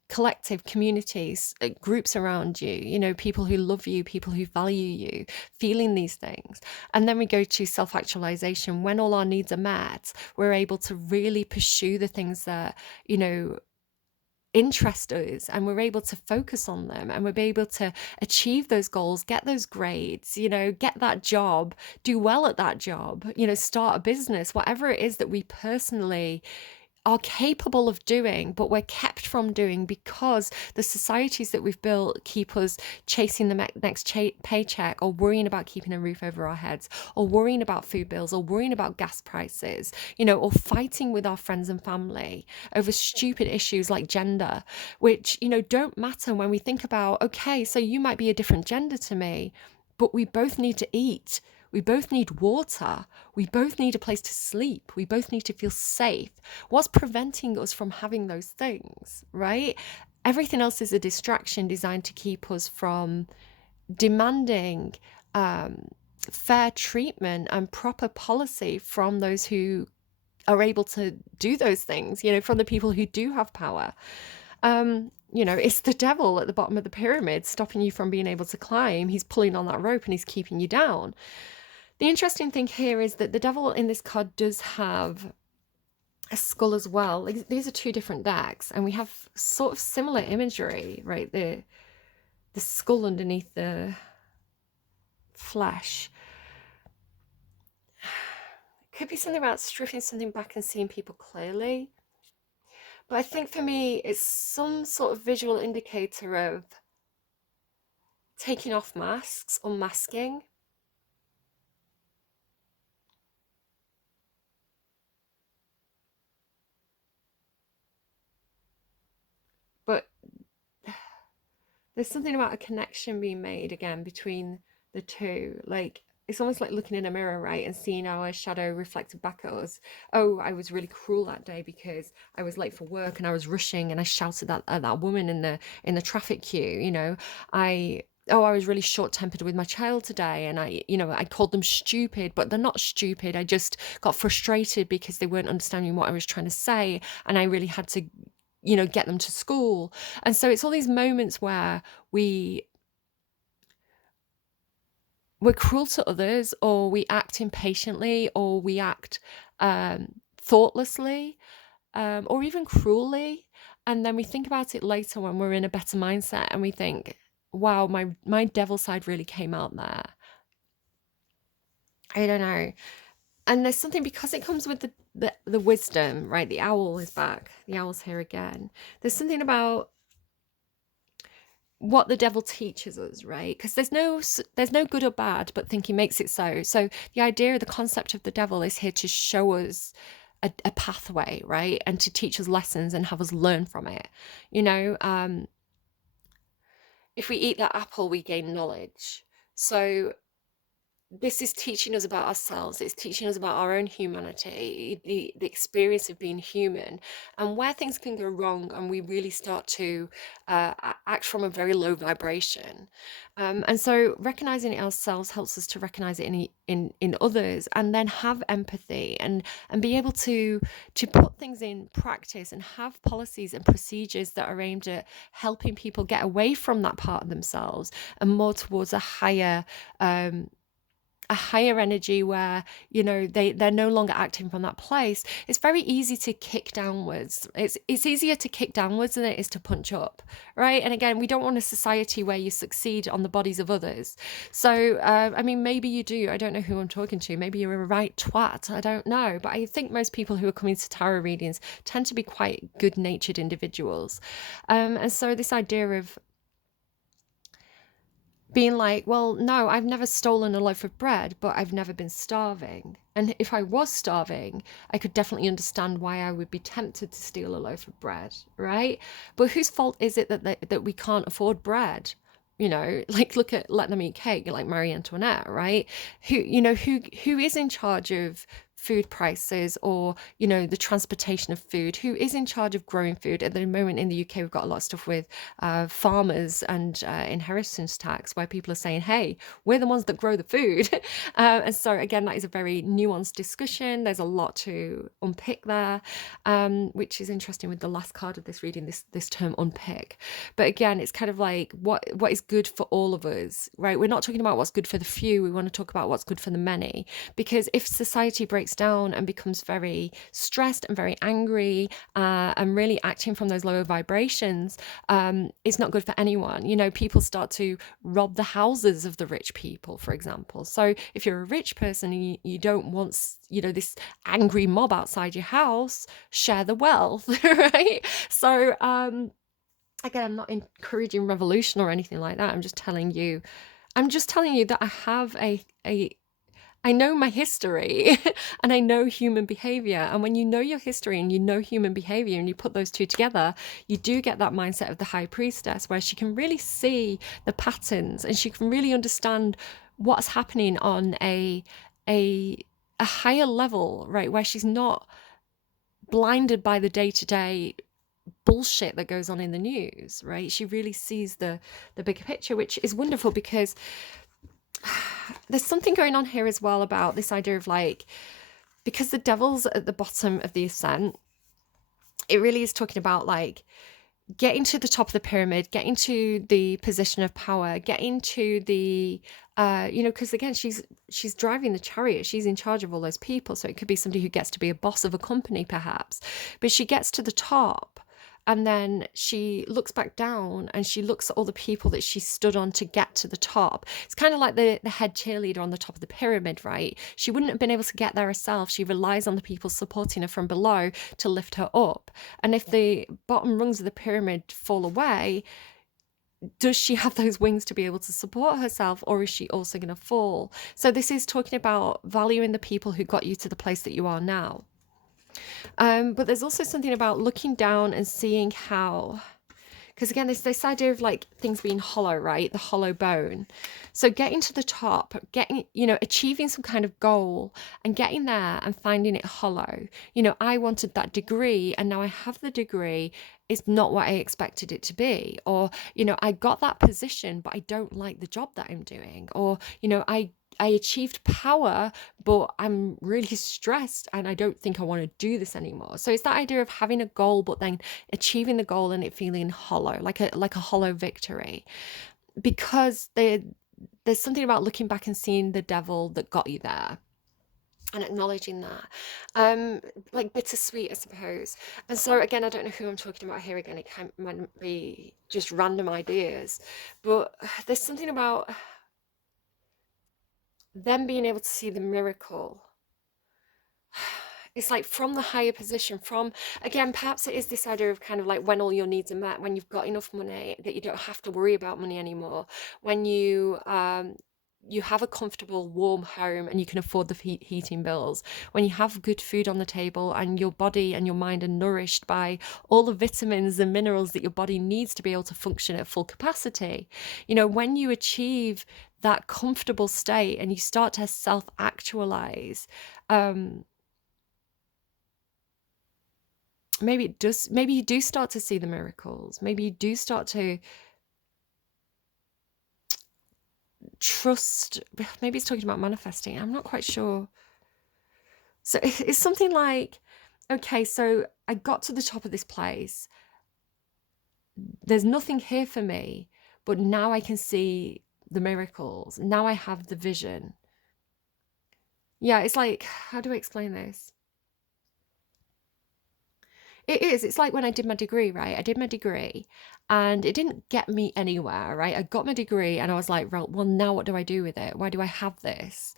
collective communities, groups around you, people who love you, people who value you, feeling these things. And then we go to self-actualization. When all our needs are met, we're able to really pursue the things that, interest us, and we're able to focus on them, and we're able to achieve those goals, get those grades, get that job, do well at that job, start a business, whatever it is that we personally are capable of doing, but we're kept from doing because the societies that we've built keep us chasing the next paycheck, or worrying about keeping a roof over our heads, or worrying about food bills, or worrying about gas prices, or fighting with our friends and family over stupid issues like gender, which, don't matter when we think about, okay, so you might be a different gender to me, but we both need to eat. We both need water. We both need a place to sleep. We both need to feel safe. What's preventing us from having those things, right? Everything else is a distraction designed to keep us from demanding fair treatment and proper policy from those who are able to do those things, from the people who do have power. It's the devil at the bottom of the pyramid stopping you from being able to climb. He's pulling on that rope and he's keeping you down. The interesting thing here is that the devil in this card does have a skull as well. These are two different decks, and we have sort of similar imagery, right? The skull underneath the flesh. It could be something about stripping something back and seeing people clearly. But I think for me, it's some sort of visual indicator of taking off masks, unmasking. But there's something about a connection being made again between the two. Like, it's almost like looking in a mirror, right, and seeing our shadow reflected back at us. Oh, I was really cruel that day because I was late for work and I was rushing and I shouted at that woman in the traffic queue. I was really short-tempered with my child today, and I called them stupid, but they're not stupid. I just got frustrated because they weren't understanding what I was trying to say, and I really had to, get them to school. And so it's all these moments where we're cruel to others, or we act impatiently, or we act thoughtlessly, or even cruelly. And then we think about it later when we're in a better mindset, and we think, wow, my devil side really came out there. I don't know. And there's something, because it comes with the wisdom, right? The owl is back. The owl's here again. There's something about what the devil teaches us, right? Because there's no good or bad, but thinking makes it so. So the idea, the concept of the devil is here to show us a pathway, right? And to teach us lessons and have us learn from it. You know, if we eat that apple, we gain knowledge. So this is teaching us about ourselves. It's teaching us about our own humanity, the experience of being human, and where things can go wrong, and we really start to act from a very low vibration. And so recognizing it ourselves helps us to recognize it in others, and then have empathy, and be able to put things in practice and have policies and procedures that are aimed at helping people get away from that part of themselves and more towards um, a higher energy where, you know, they're no longer acting from that place. It's very easy to kick downwards. It's easier to kick downwards than it is to punch up, right? And again, we don't want a society where you succeed on the bodies of others. So I mean, maybe you do. I don't know who I'm talking to. Maybe you're a right twat. I don't know. But I think most people who are coming to tarot readings tend to be quite good-natured individuals. And so this idea of being like, well, no, I've never stolen a loaf of bread, but I've never been starving. And if I was starving, I could definitely understand why I would be tempted to steal a loaf of bread, right? But whose fault is it that we can't afford bread? You know, like look at Let Them Eat Cake, like Marie Antoinette, right? Who is in charge of food prices, or the transportation of food? Who is in charge of growing food? At the moment in the UK, we've got a lot of stuff with farmers and inheritance tax, where people are saying, hey, we're the ones that grow the food. And so again, that is a very nuanced discussion. There's a lot to unpick there, which is interesting with the last card of this reading, this term unpick. But again, it's kind of like what is good for all of us, right? We're not talking about what's good for the few. We want to talk about what's good for the many. Because if society breaks down and becomes very stressed and very angry, and really acting from those lower vibrations, it's not good for anyone. People start to rob the houses of the rich people, for example. So if you're a rich person and you don't want, this angry mob outside your house, share the wealth, right? So, again, I'm not encouraging revolution or anything like that. I'm just telling you that I have I know my history and I know human behavior. And when you know your history and you know human behavior and you put those two together, you do get that mindset of the high priestess, where she can really see the patterns and she can really understand what's happening on a higher level, right? Where she's not blinded by the day-to-day bullshit that goes on in the news, right? She really sees the bigger picture, which is wonderful, because there's something going on here as well about this idea of like, because the devil's at the bottom of the ascent, it really is talking about like getting to the top of the pyramid, getting to the position of power, getting to the because again, she's driving the chariot, she's in charge of all those people. So it could be somebody who gets to be a boss of a company perhaps, but she gets to the top, and then she looks back down and she looks at all the people that she stood on to get to the top. It's kind of like the head cheerleader on the top of the pyramid, right? She wouldn't have been able to get there herself. She relies on the people supporting her from below to lift her up. And if the bottom rungs of the pyramid fall away, does she have those wings to be able to support herself, or is she also going to fall? So this is talking about valuing the people who got you to the place that you are now. But there's also something about looking down and seeing how, because again, there's this idea of like things being hollow, right? The hollow bone. So getting to the top, achieving some kind of goal and getting there and finding it hollow. I wanted that degree and now I have the degree. It's not what I expected it to be. Or, I got that position, but I don't like the job that I'm doing. Or, I achieved power, but I'm really stressed and I don't think I want to do this anymore. So it's that idea of having a goal, but then achieving the goal and it feeling hollow, like a hollow victory. Because there's something about looking back and seeing the devil that got you there and acknowledging that, like bittersweet, I suppose. And so again, I don't know who I'm talking about here. Again, might be just random ideas, but there's something about then being able to see the miracle. It's like from the higher position, from again, perhaps it is this idea of kind of like when all your needs are met, when you've got enough money that you don't have to worry about money anymore, when you have a comfortable, warm home and you can afford the heating bills, when you have good food on the table and your body and your mind are nourished by all the vitamins and minerals that your body needs to be able to function at full capacity. You know, when you achieve that comfortable state and you start to self-actualize, um, maybe it does, maybe you do start to see the miracles, maybe you do start to trust. Maybe it's talking about manifesting, I'm not quite sure. So it's something like, okay, so I got to the top of this place, there's nothing here for me, but now I can see the miracles, now I have the vision. Yeah, it's like, how do I explain this? It is. It's like when I did my degree, right? I did my degree and it didn't get me anywhere, right? I got my degree and I was like, well, now what do I do with it? Why do I have this?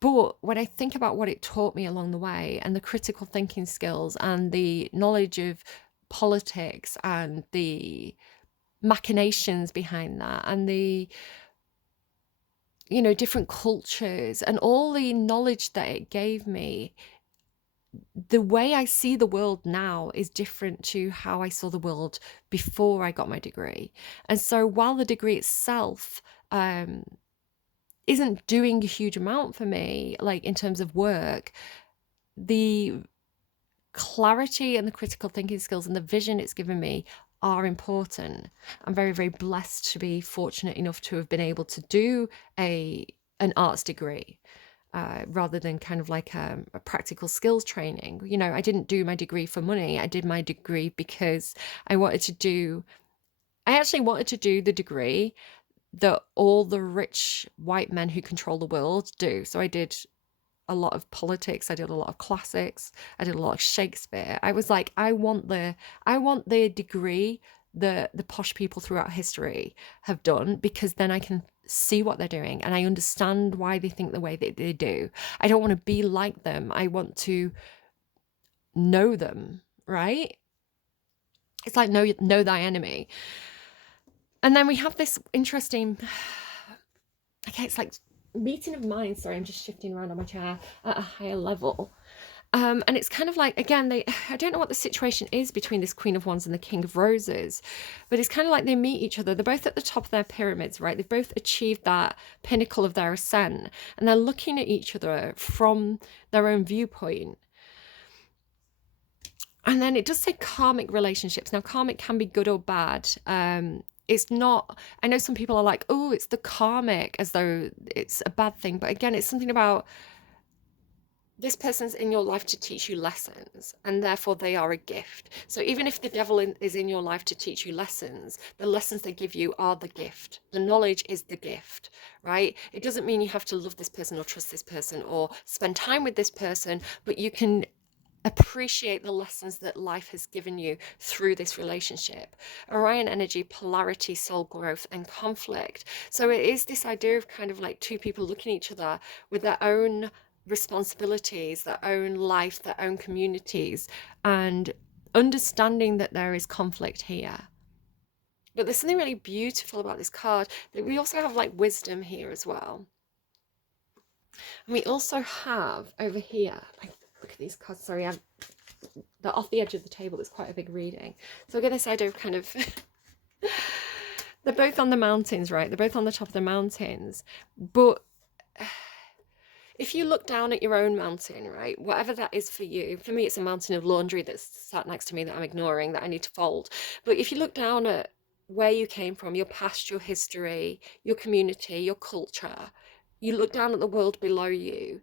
But when I think about what it taught me along the way and the critical thinking skills and the knowledge of politics and the machinations behind that and the, you know, different cultures and all the knowledge that it gave me, the way I see the world now is different to how I saw the world before I got my degree. And so while the degree itself isn't doing a huge amount for me, like in terms of work, the clarity and the critical thinking skills and the vision it's given me are important. I'm very, very blessed to be fortunate enough to have been able to do an arts degree. Rather than kind of like a practical skills training. You know, I didn't do my degree for money. I did my degree because I actually wanted to do the degree that all the rich white men who control the world do. So I did a lot of politics, I did a lot of classics, I did a lot of Shakespeare. I was like, I want the degree that the posh people throughout history have done, because then I can see what they're doing and I understand why they think the way that they do. I don't want to be like them. I want to know them, right? It's like know thy enemy. And then we have this interesting, okay, it's like meeting of minds. Sorry, I'm just shifting around on my chair at a higher level. And it's kind of like, again, I don't know what the situation is between this Queen of Wands and the King of Roses, but it's kind of like they meet each other. They're both at the top of their pyramids, right? They've both achieved that pinnacle of their ascent, and they're looking at each other from their own viewpoint. And then it does say karmic relationships. Now, karmic can be good or bad. It's not, I know some people are like, oh, it's the karmic, as though it's a bad thing. But again, it's something about this person's in your life to teach you lessons, and therefore they are a gift. So even if the devil is in your life to teach you lessons, the lessons they give you are the gift. The knowledge is the gift, right? It doesn't mean you have to love this person or trust this person or spend time with this person, but you can appreciate the lessons that life has given you through this relationship. Orion energy, polarity, soul growth, and conflict. So it is this idea of kind of like two people looking at each other with their own responsibilities, their own life, their own communities, and understanding that there is conflict here. But there's something really beautiful about this card. That we also have like wisdom here as well. And we also have over here, look at these cards, sorry, they're off the edge of the table, it's quite a big reading. So I get this idea of kind of, they're both on the mountains, right? They're both on the top of the mountains. But if you look down at your own mountain, right, whatever that is for you, for me, it's a mountain of laundry that's sat next to me that I'm ignoring, that I need to fold. But if you look down at where you came from, your past, your history, your community, your culture, you look down at the world below you,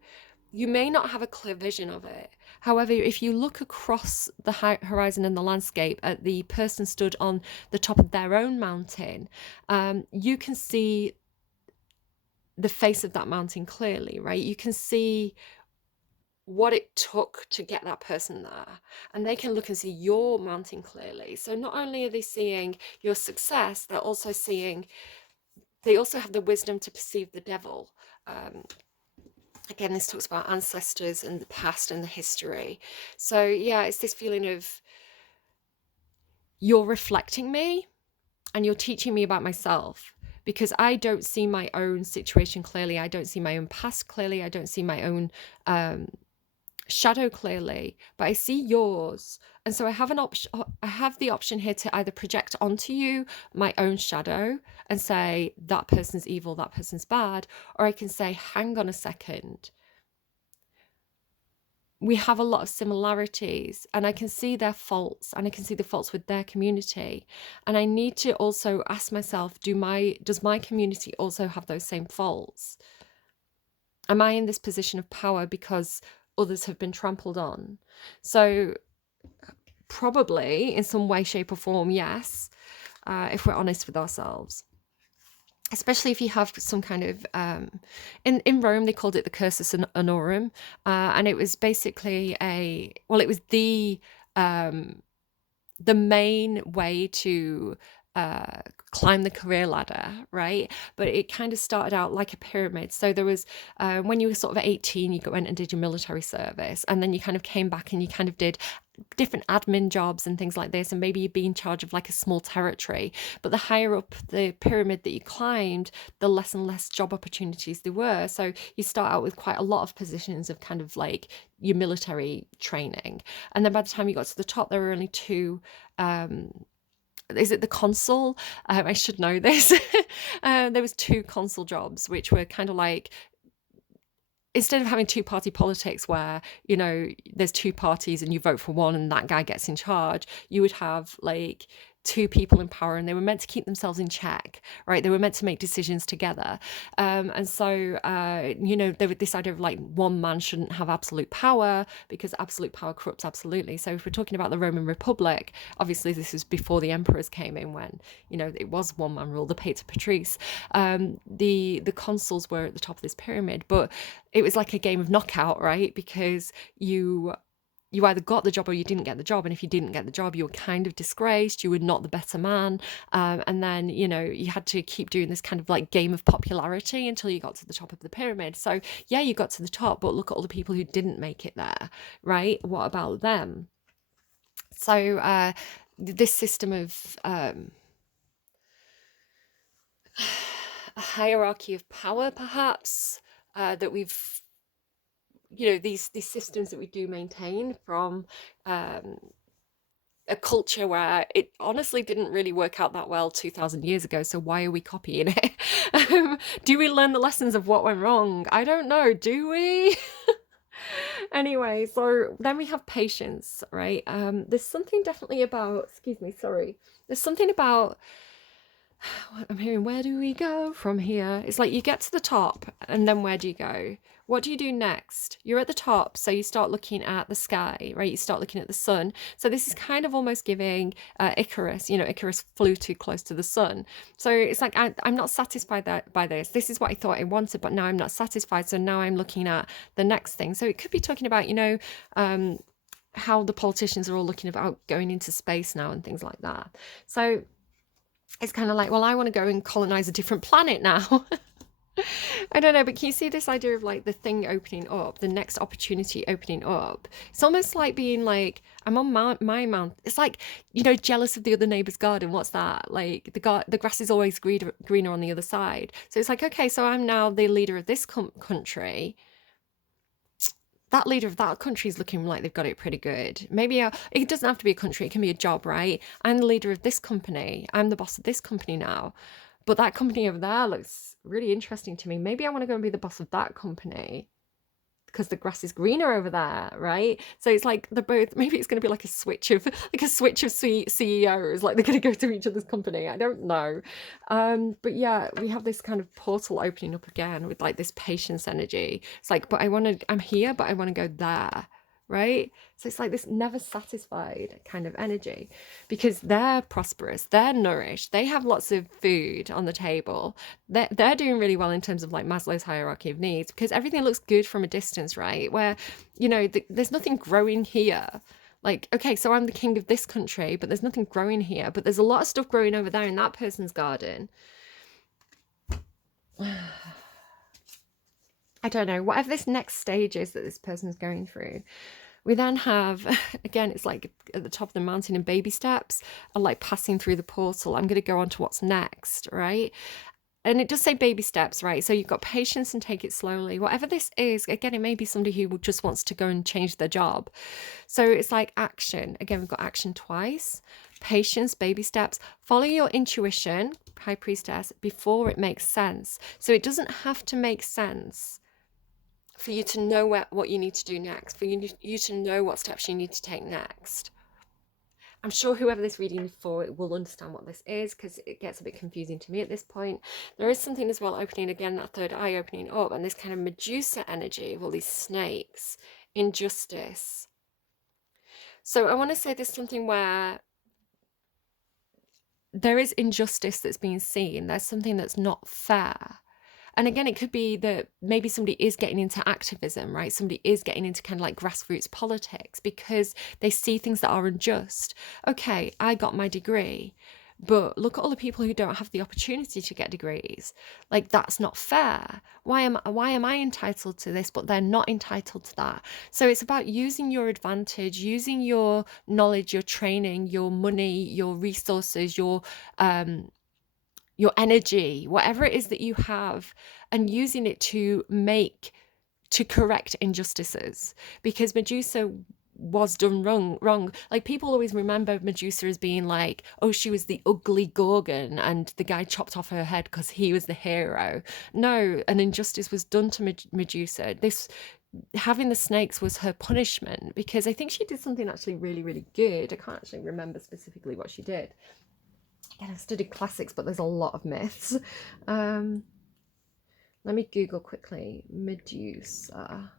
you may not have a clear vision of it. However, if you look across the horizon and the landscape at the person stood on the top of their own mountain, you can see the face of that mountain clearly, right? You can see what it took to get that person there, and they can look and see your mountain clearly. So not only are they seeing your success, they also have the wisdom to perceive the devil. Again, this talks about ancestors and the past and the history. So yeah, it's this feeling of you're reflecting me and you're teaching me about myself, because I don't see my own situation clearly. I don't see my own past clearly. I don't see my own shadow clearly, but I see yours. And so I have an option. I have the option here to either project onto you my own shadow and say that person's evil, that person's bad, or I can say, hang on a second, we have a lot of similarities, and I can see their faults, and I can see the faults with their community. And I need to also ask myself, does my community also have those same faults? Am I in this position of power because others have been trampled on? So probably in some way, shape or form, yes, if we're honest with ourselves. Especially if you have some kind of in Rome they called it the cursus honorum, and it was basically it was the main way to climb the career ladder, right? But it kind of started out like a pyramid. So there was when you were sort of 18, you went and did your military service, and then you kind of came back and you kind of did different admin jobs and things like this, and maybe you'd be in charge of like a small territory. But the higher up the pyramid that you climbed, the less and less job opportunities there were. So you start out with quite a lot of positions of kind of like your military training, and then by the time you got to the top, there were only two is it the consul? I should know this. There was two consul jobs, which were kind of like, instead of having two-party politics where, there's two parties and you vote for one and that guy gets in charge, you would have like two people in power, and they were meant to keep themselves in check, right? They were meant to make decisions together. And so, there was this idea of like one man shouldn't have absolute power because absolute power corrupts absolutely. So if we're talking about the Roman Republic, obviously this was before the emperors came in, when, it was one man rule, the Pater Patrice. The consuls were at the top of this pyramid, but it was like a game of knockout, right? Because you either got the job or you didn't get the job. And if you didn't get the job, you were kind of disgraced. You were not the better man. And then, you had to keep doing this kind of like game of popularity until you got to the top of the pyramid. So yeah, you got to the top, but look at all the people who didn't make it there, right? What about them? So this system of a hierarchy of power, perhaps, that we've these systems that we do maintain from a culture where it honestly didn't really work out that well 2000 years ago, so why are we copying it? Do we learn the lessons of what went wrong? I don't know, do we? Anyway, so then we have patience, right? There's something definitely about, excuse me, sorry, there's something about what I'm hearing, where do we go from here? It's like you get to the top, and then where do you go? What do you do next? You're at the top, so you start looking at the sky, right? You start looking at the sun. So this is kind of almost giving Icarus. Icarus flew too close to the sun. So it's like I'm not satisfied by this. This is what I thought I wanted, but now I'm not satisfied. So now I'm looking at the next thing. So it could be talking about, how the politicians are all looking about going into space now and things like that. So it's kind of like, well, I want to go and colonize a different planet now. I don't know, but can you see this idea of like the thing opening up, the next opportunity opening up? It's almost like being like, I'm on my mount. It's like, jealous of the other neighbor's garden. What's that? Like the grass is always greener on the other side. So it's like, okay, so I'm now the leader of this country. That leader of that country is looking like they've got it pretty good. Maybe it doesn't have to be a country, it can be a job, right? I'm the leader of this company. I'm the boss of this company now. But that company over there looks really interesting to me. Maybe I want to go and be the boss of that company because the grass is greener over there, right? So it's like maybe it's going to be like a switch of CEOs, like they're going to go to each other's company. I don't know. But yeah, we have this kind of portal opening up again with like this patience energy. It's like, but I'm here, but I want to go there, right? So it's like this never satisfied kind of energy, because they're prosperous, they're nourished, they have lots of food on the table, they're doing really well in terms of like Maslow's hierarchy of needs, because everything looks good from a distance, right? Where there's nothing growing here. Like, okay, so I'm the king of this country, but there's nothing growing here, but there's a lot of stuff growing over there in that person's garden. I don't know, whatever this next stage is that this person's going through. We then have, again, it's like at the top of the mountain in baby steps, and like passing through the portal. I'm going to go on to what's next, right? And it does say baby steps, right? So you've got patience and take it slowly. Whatever this is, again, it may be somebody who just wants to go and change their job. So it's like action. Again, we've got action twice. Patience, baby steps. Follow your intuition, High Priestess, before it makes sense. So it doesn't have to make sense for you to know what you need to do next, for you to know what steps you need to take next. I'm sure whoever this reading is for will understand what this is, because it gets a bit confusing to me at this point. There is something as well opening again, that third eye opening up, and this kind of Medusa energy of all these snakes, injustice. So I want to say there's something where there is injustice that's being seen. There's something that's not fair. And again, it could be that maybe somebody is getting into activism, right? Somebody is getting into kind of like grassroots politics because they see things that are unjust. Okay, I got my degree, but look at all the people who don't have the opportunity to get degrees. Like, that's not fair. Why am I entitled to this, but they're not entitled to that? So it's about using your advantage, using your knowledge, your training, your money, your resources, your energy, whatever it is that you have, and using it to correct injustices, because Medusa was done wrong. Like, people always remember Medusa as being like, oh, she was the ugly Gorgon and the guy chopped off her head because he was the hero. No, an injustice was done to Medusa. This having the snakes was her punishment, because I think she did something actually really, really good. I can't actually remember specifically what she did. Again, I studied classics, but there's a lot of myths. Um, Let me Google quickly. Medusa.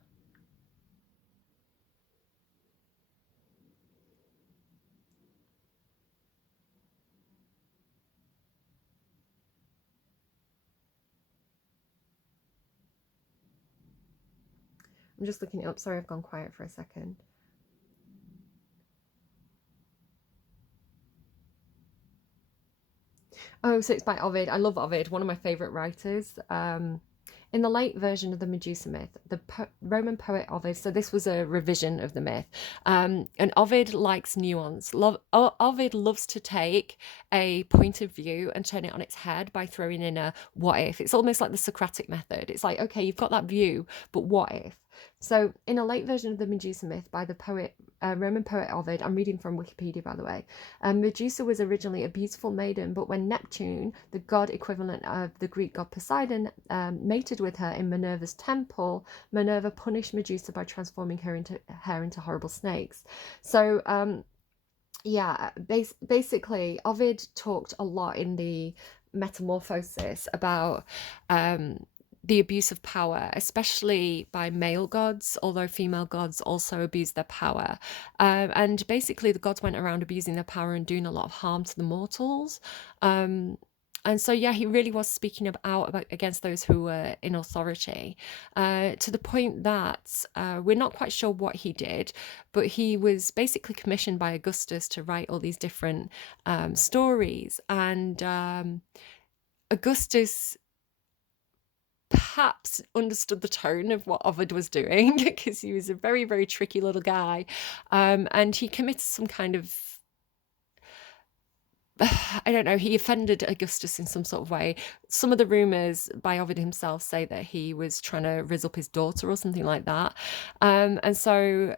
I'm just looking it up. Sorry, I've gone quiet for a second. Oh, so it's by Ovid. I love Ovid, one of my favourite writers. In the late version of the Medusa myth, the Roman poet Ovid, so this was a revision of the myth, and Ovid likes nuance. Ovid loves to take a point of view and turn it on its head by throwing in a what if. It's almost like the Socratic method. It's like, okay, you've got that view, but what if? So, in a late version of the Medusa myth by the Roman poet Ovid, I'm reading from Wikipedia, by the way, Medusa was originally a beautiful maiden, but when Neptune, the god equivalent of the Greek god Poseidon, mated with her in Minerva's temple, Minerva punished Medusa by transforming her into horrible snakes. So, yeah, basically, Ovid talked a lot in the Metamorphosis about the abuse of power, especially by male gods, although female gods also abuse their power. And basically, the gods went around abusing their power and doing a lot of harm to the mortals. And so, yeah, he really was speaking out about against those who were in authority, to the point that we're not quite sure what he did, but he was basically commissioned by Augustus to write all these different stories. And Augustus perhaps understood the tone of what Ovid was doing, because he was a very, very tricky little guy. And he committed some kind of, I don't know, he offended Augustus in some sort of way. Some of the rumours by Ovid himself say that he was trying to rizz up his daughter or something like that. And so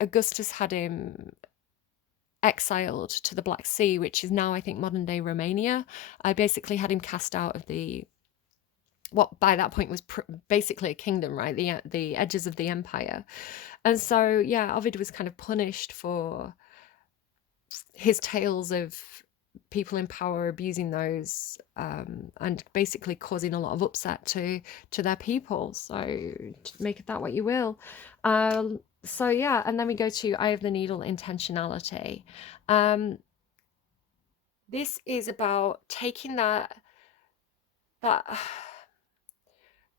Augustus had him exiled to the Black Sea, which is now, I think, modern day Romania. I basically had him cast out of what by that point was basically a kingdom, right? The edges of the empire. And so, yeah, Ovid was kind of punished for his tales of people in power abusing those, and basically causing a lot of upset to their people. So make it that what you will. So yeah, and then we go to Eye of the Needle, intentionality. This is about taking that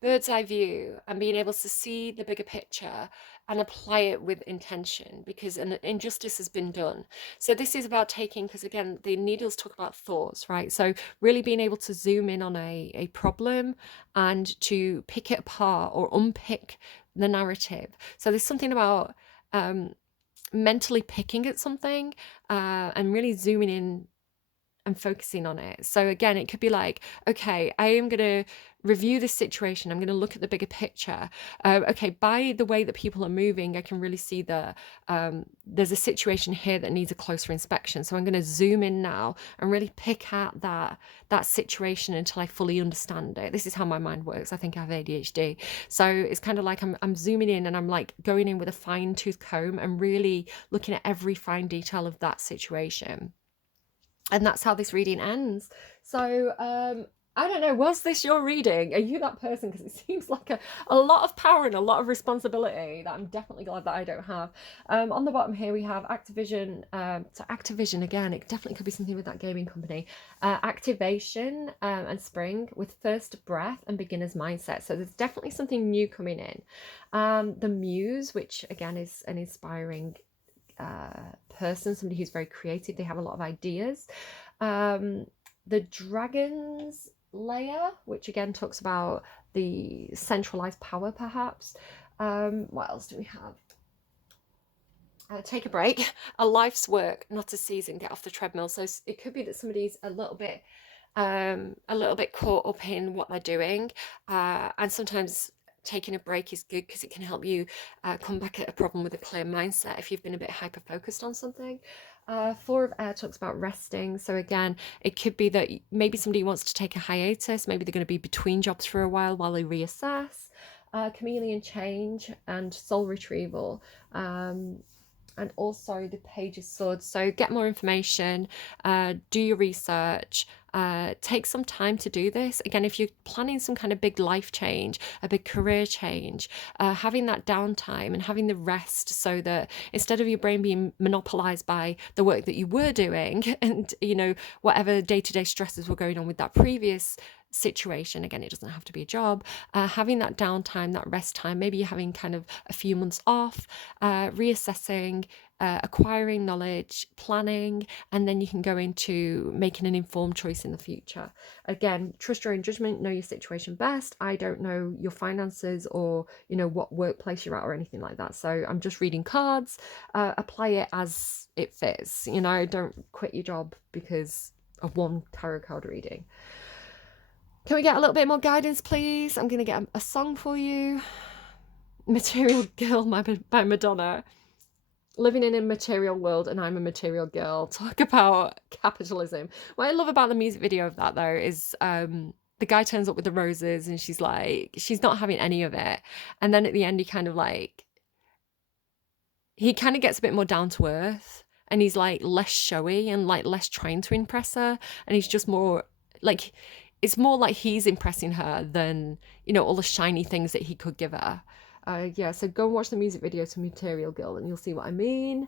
bird's eye view and being able to see the bigger picture and apply it with intention, because an injustice has been done. So this is about taking, because again, the needles talk about thoughts, right? So really being able to zoom in on a problem and to pick it apart or unpick the narrative. So there's something about um, mentally picking at something and really zooming in and focusing on it. So again, it could be like, okay, I am going to review this situation. I'm going to look at the bigger picture. Okay, by the way that people are moving, I can really see there's a situation here that needs a closer inspection. So I'm going to zoom in now and really pick out that situation until I fully understand it. This is how my mind works. I think I have ADHD. So it's kind of like I'm zooming in and I'm like going in with a fine tooth comb and really looking at every fine detail of that situation. And that's how this reading ends. So I don't know, was this your reading? Are you that person? Because it seems like a lot of power and a lot of responsibility that I'm definitely glad that I don't have. On the bottom here we have Activision. So Activision, again, it definitely could be something with that gaming company. Activation and Spring with First Breath and Beginner's Mindset. So there's definitely something new coming in. The Muse, which again is an inspiring person, somebody who's very creative. They have a lot of ideas. The Dragon's Layer, which again talks about the centralized power, perhaps. What else do we have? Take a break, a life's work, not a season, get off the treadmill. So it could be that somebody's a little bit caught up in what they're doing, and sometimes taking a break is good because it can help you come back at a problem with a clear mindset if you've been a bit hyper focused on something. Four of Air talks about resting. So again, it could be that maybe somebody wants to take a hiatus. Maybe they're going to be between jobs for a while they reassess. Chameleon change and soul retrieval. And also the Page of Swords. So get more information, do your research, take some time to do this. Again, if you're planning some kind of big life change, a big career change, having that downtime and having the rest so that instead of your brain being monopolized by the work that you were doing and, whatever day-to-day stresses were going on with that previous situation, again, it doesn't have to be a job, having that downtime, that rest time, maybe you're having kind of a few months off, reassessing, acquiring knowledge, planning, and then you can go into making an informed choice in the future. Again, trust your own judgment, know your situation best. I don't know your finances or what workplace you're at or anything like that, so I'm just reading cards. Apply it as it fits. Don't quit your job because of one tarot card reading. Can we get a little bit more guidance, please? I'm going to get a song for you. Material Girl by Madonna. Living in a material world and I'm a material girl. Talk about capitalism. What I love about the music video of that, though, is the guy turns up with the roses and she's not having any of it. And then at the end, he kind of gets a bit more down to earth and he's less showy and less trying to impress her. And he's just more it's more like he's impressing her than, all the shiny things that he could give her. So go and watch the music video to Material Girl and you'll see what I mean.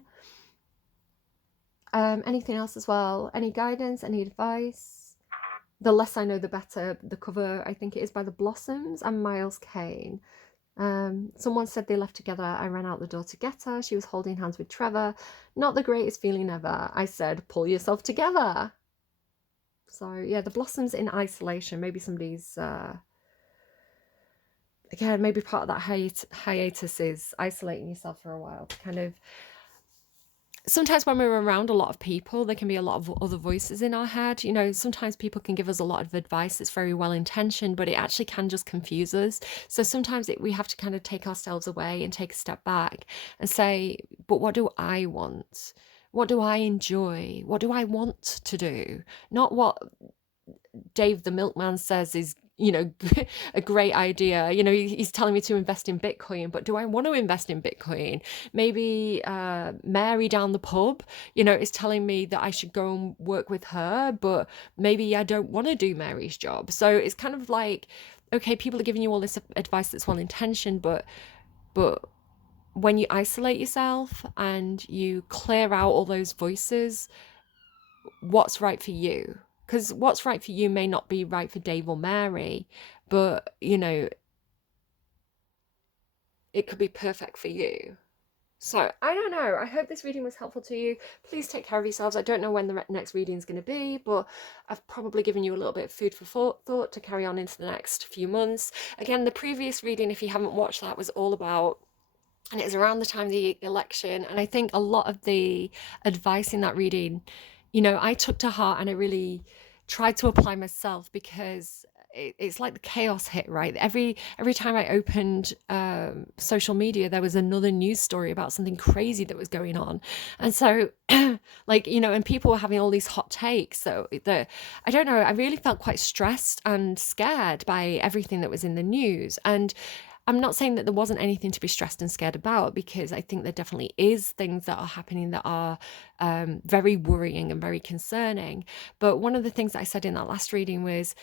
Anything else as well? Any guidance? Any advice? The Less I Know, the Better. The cover, I think it is by The Blossoms and Miles Kane. Someone said they left together. I ran out the door to get her. She was holding hands with Trevor. Not the greatest feeling ever. I said, pull yourself together. So yeah, The Blossoms in isolation. Maybe somebody's again, maybe part of that hiatus is isolating yourself for a while. Kind of sometimes when we're around a lot of people, there can be a lot of other voices in our head. Sometimes people can give us a lot of advice that's very well intentioned, but it actually can just confuse us. So sometimes we have to kind of take ourselves away and take a step back and say, but what do I want? What do I enjoy? What do I want to do? Not what Dave the milkman says is a great idea. He's telling me to invest in Bitcoin, but do I want to invest in Bitcoin? Maybe Mary down the pub is telling me that I should go and work with her, but maybe I don't want to do Mary's job. So it's kind of okay, people are giving you all this advice that's well intentioned, but when you isolate yourself and you clear out all those voices, what's right for you? Because what's right for you may not be right for Dave or Mary, but it could be perfect for you. So, I don't know. I hope this reading was helpful to you. Please take care of yourselves. I don't know when the next reading is going to be, but I've probably given you a little bit of food for thought to carry on into the next few months. Again, the previous reading, if you haven't watched that, was all about, and it's around the time of the election. And I think a lot of the advice in that reading, I took to heart and I really tried to apply myself, because it's like the chaos hit, right? Every time I opened social media, there was another news story about something crazy that was going on. And so like, and people were having all these hot takes. So I don't know, I really felt quite stressed and scared by everything that was in the news. And I'm not saying that there wasn't anything to be stressed and scared about, because I think there definitely is things that are happening that are very worrying and very concerning. But one of the things that I said in that last reading was,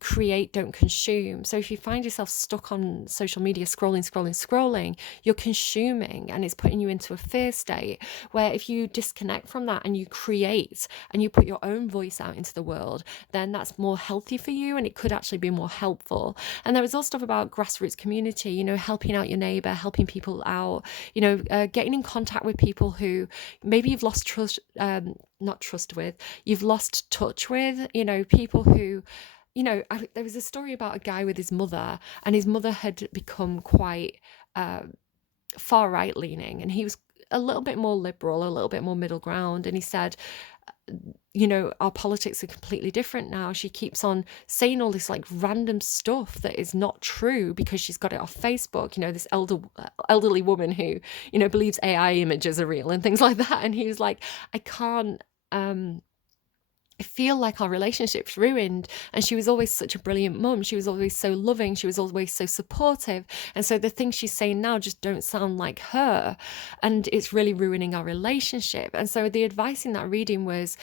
create, don't consume. So if you find yourself stuck on social media, scrolling, you're consuming, and it's putting you into a fear state, where if you disconnect from that and you create and you put your own voice out into the world, then that's more healthy for you, and it could actually be more helpful. And there was all stuff about grassroots community, helping out your neighbor, helping people out, getting in contact with people who maybe you've lost trust, not trust with, you've lost touch with, people who, there was a story about a guy with his mother, and his mother had become quite far right leaning, and he was a little bit more liberal, a little bit more middle ground. And he said, our politics are completely different now. She keeps on saying all this like random stuff that is not true because she's got it off Facebook. This elderly woman who, believes AI images are real and things like that. And he was like, I can't. I feel like our relationship's ruined. And she was always such a brilliant mum. She was always so loving. She was always so supportive. And so the things she's saying now just don't sound like her. And it's really ruining our relationship. And so the advice in that reading was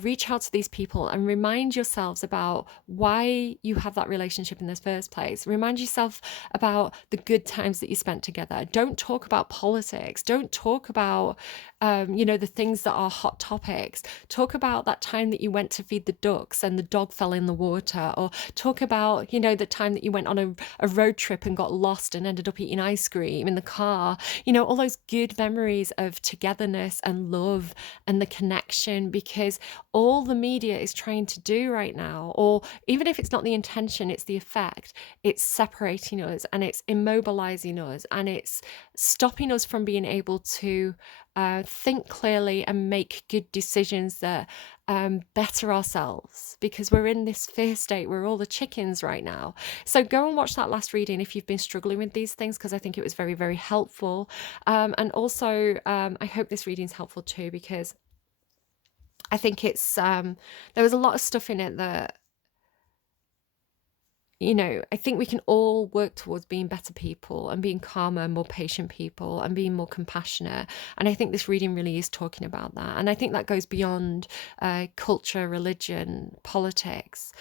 reach out to these people and remind yourselves about why you have that relationship in the first place. Remind yourself about the good times that you spent together. Don't talk about politics. Don't talk about, the things that are hot topics. Talk about that time that you went to feed the ducks and the dog fell in the water, or talk about, the time that you went on a road trip and got lost and ended up eating ice cream in the car, all those good memories of togetherness and love and the connection. Because all the media is trying to do right now, or even if it's not the intention, it's the effect, it's separating us and it's immobilizing us and it's stopping us from being able to think clearly and make good decisions that better ourselves, because we're in this fear state. We're all the chickens right now. So go and watch that last reading if you've been struggling with these things, because I think it was very, very helpful. And also, I hope this reading's helpful too, because I think it's there was a lot of stuff in it that, I think we can all work towards being better people and being calmer, more patient people and being more compassionate. And I think this reading really is talking about that. And I think that goes beyond culture, religion, politics.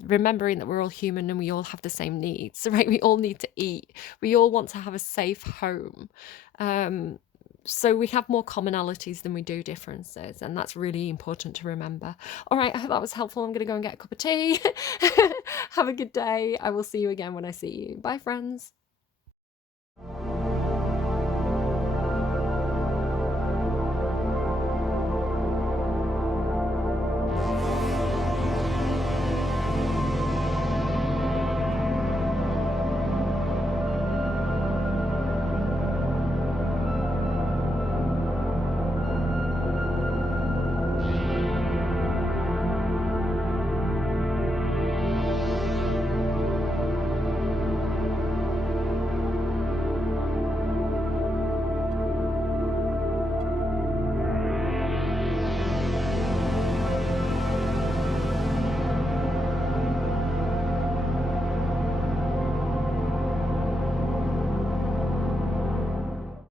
Remembering that we're all human and we all have the same needs, right? We all need to eat. We all want to have a safe home. So we have more commonalities than we do differences, and that's really important to remember. All right, I hope that was helpful. I'm going to go and get a cup of tea. Have a good day. I will see you again when I see you. Bye, friends.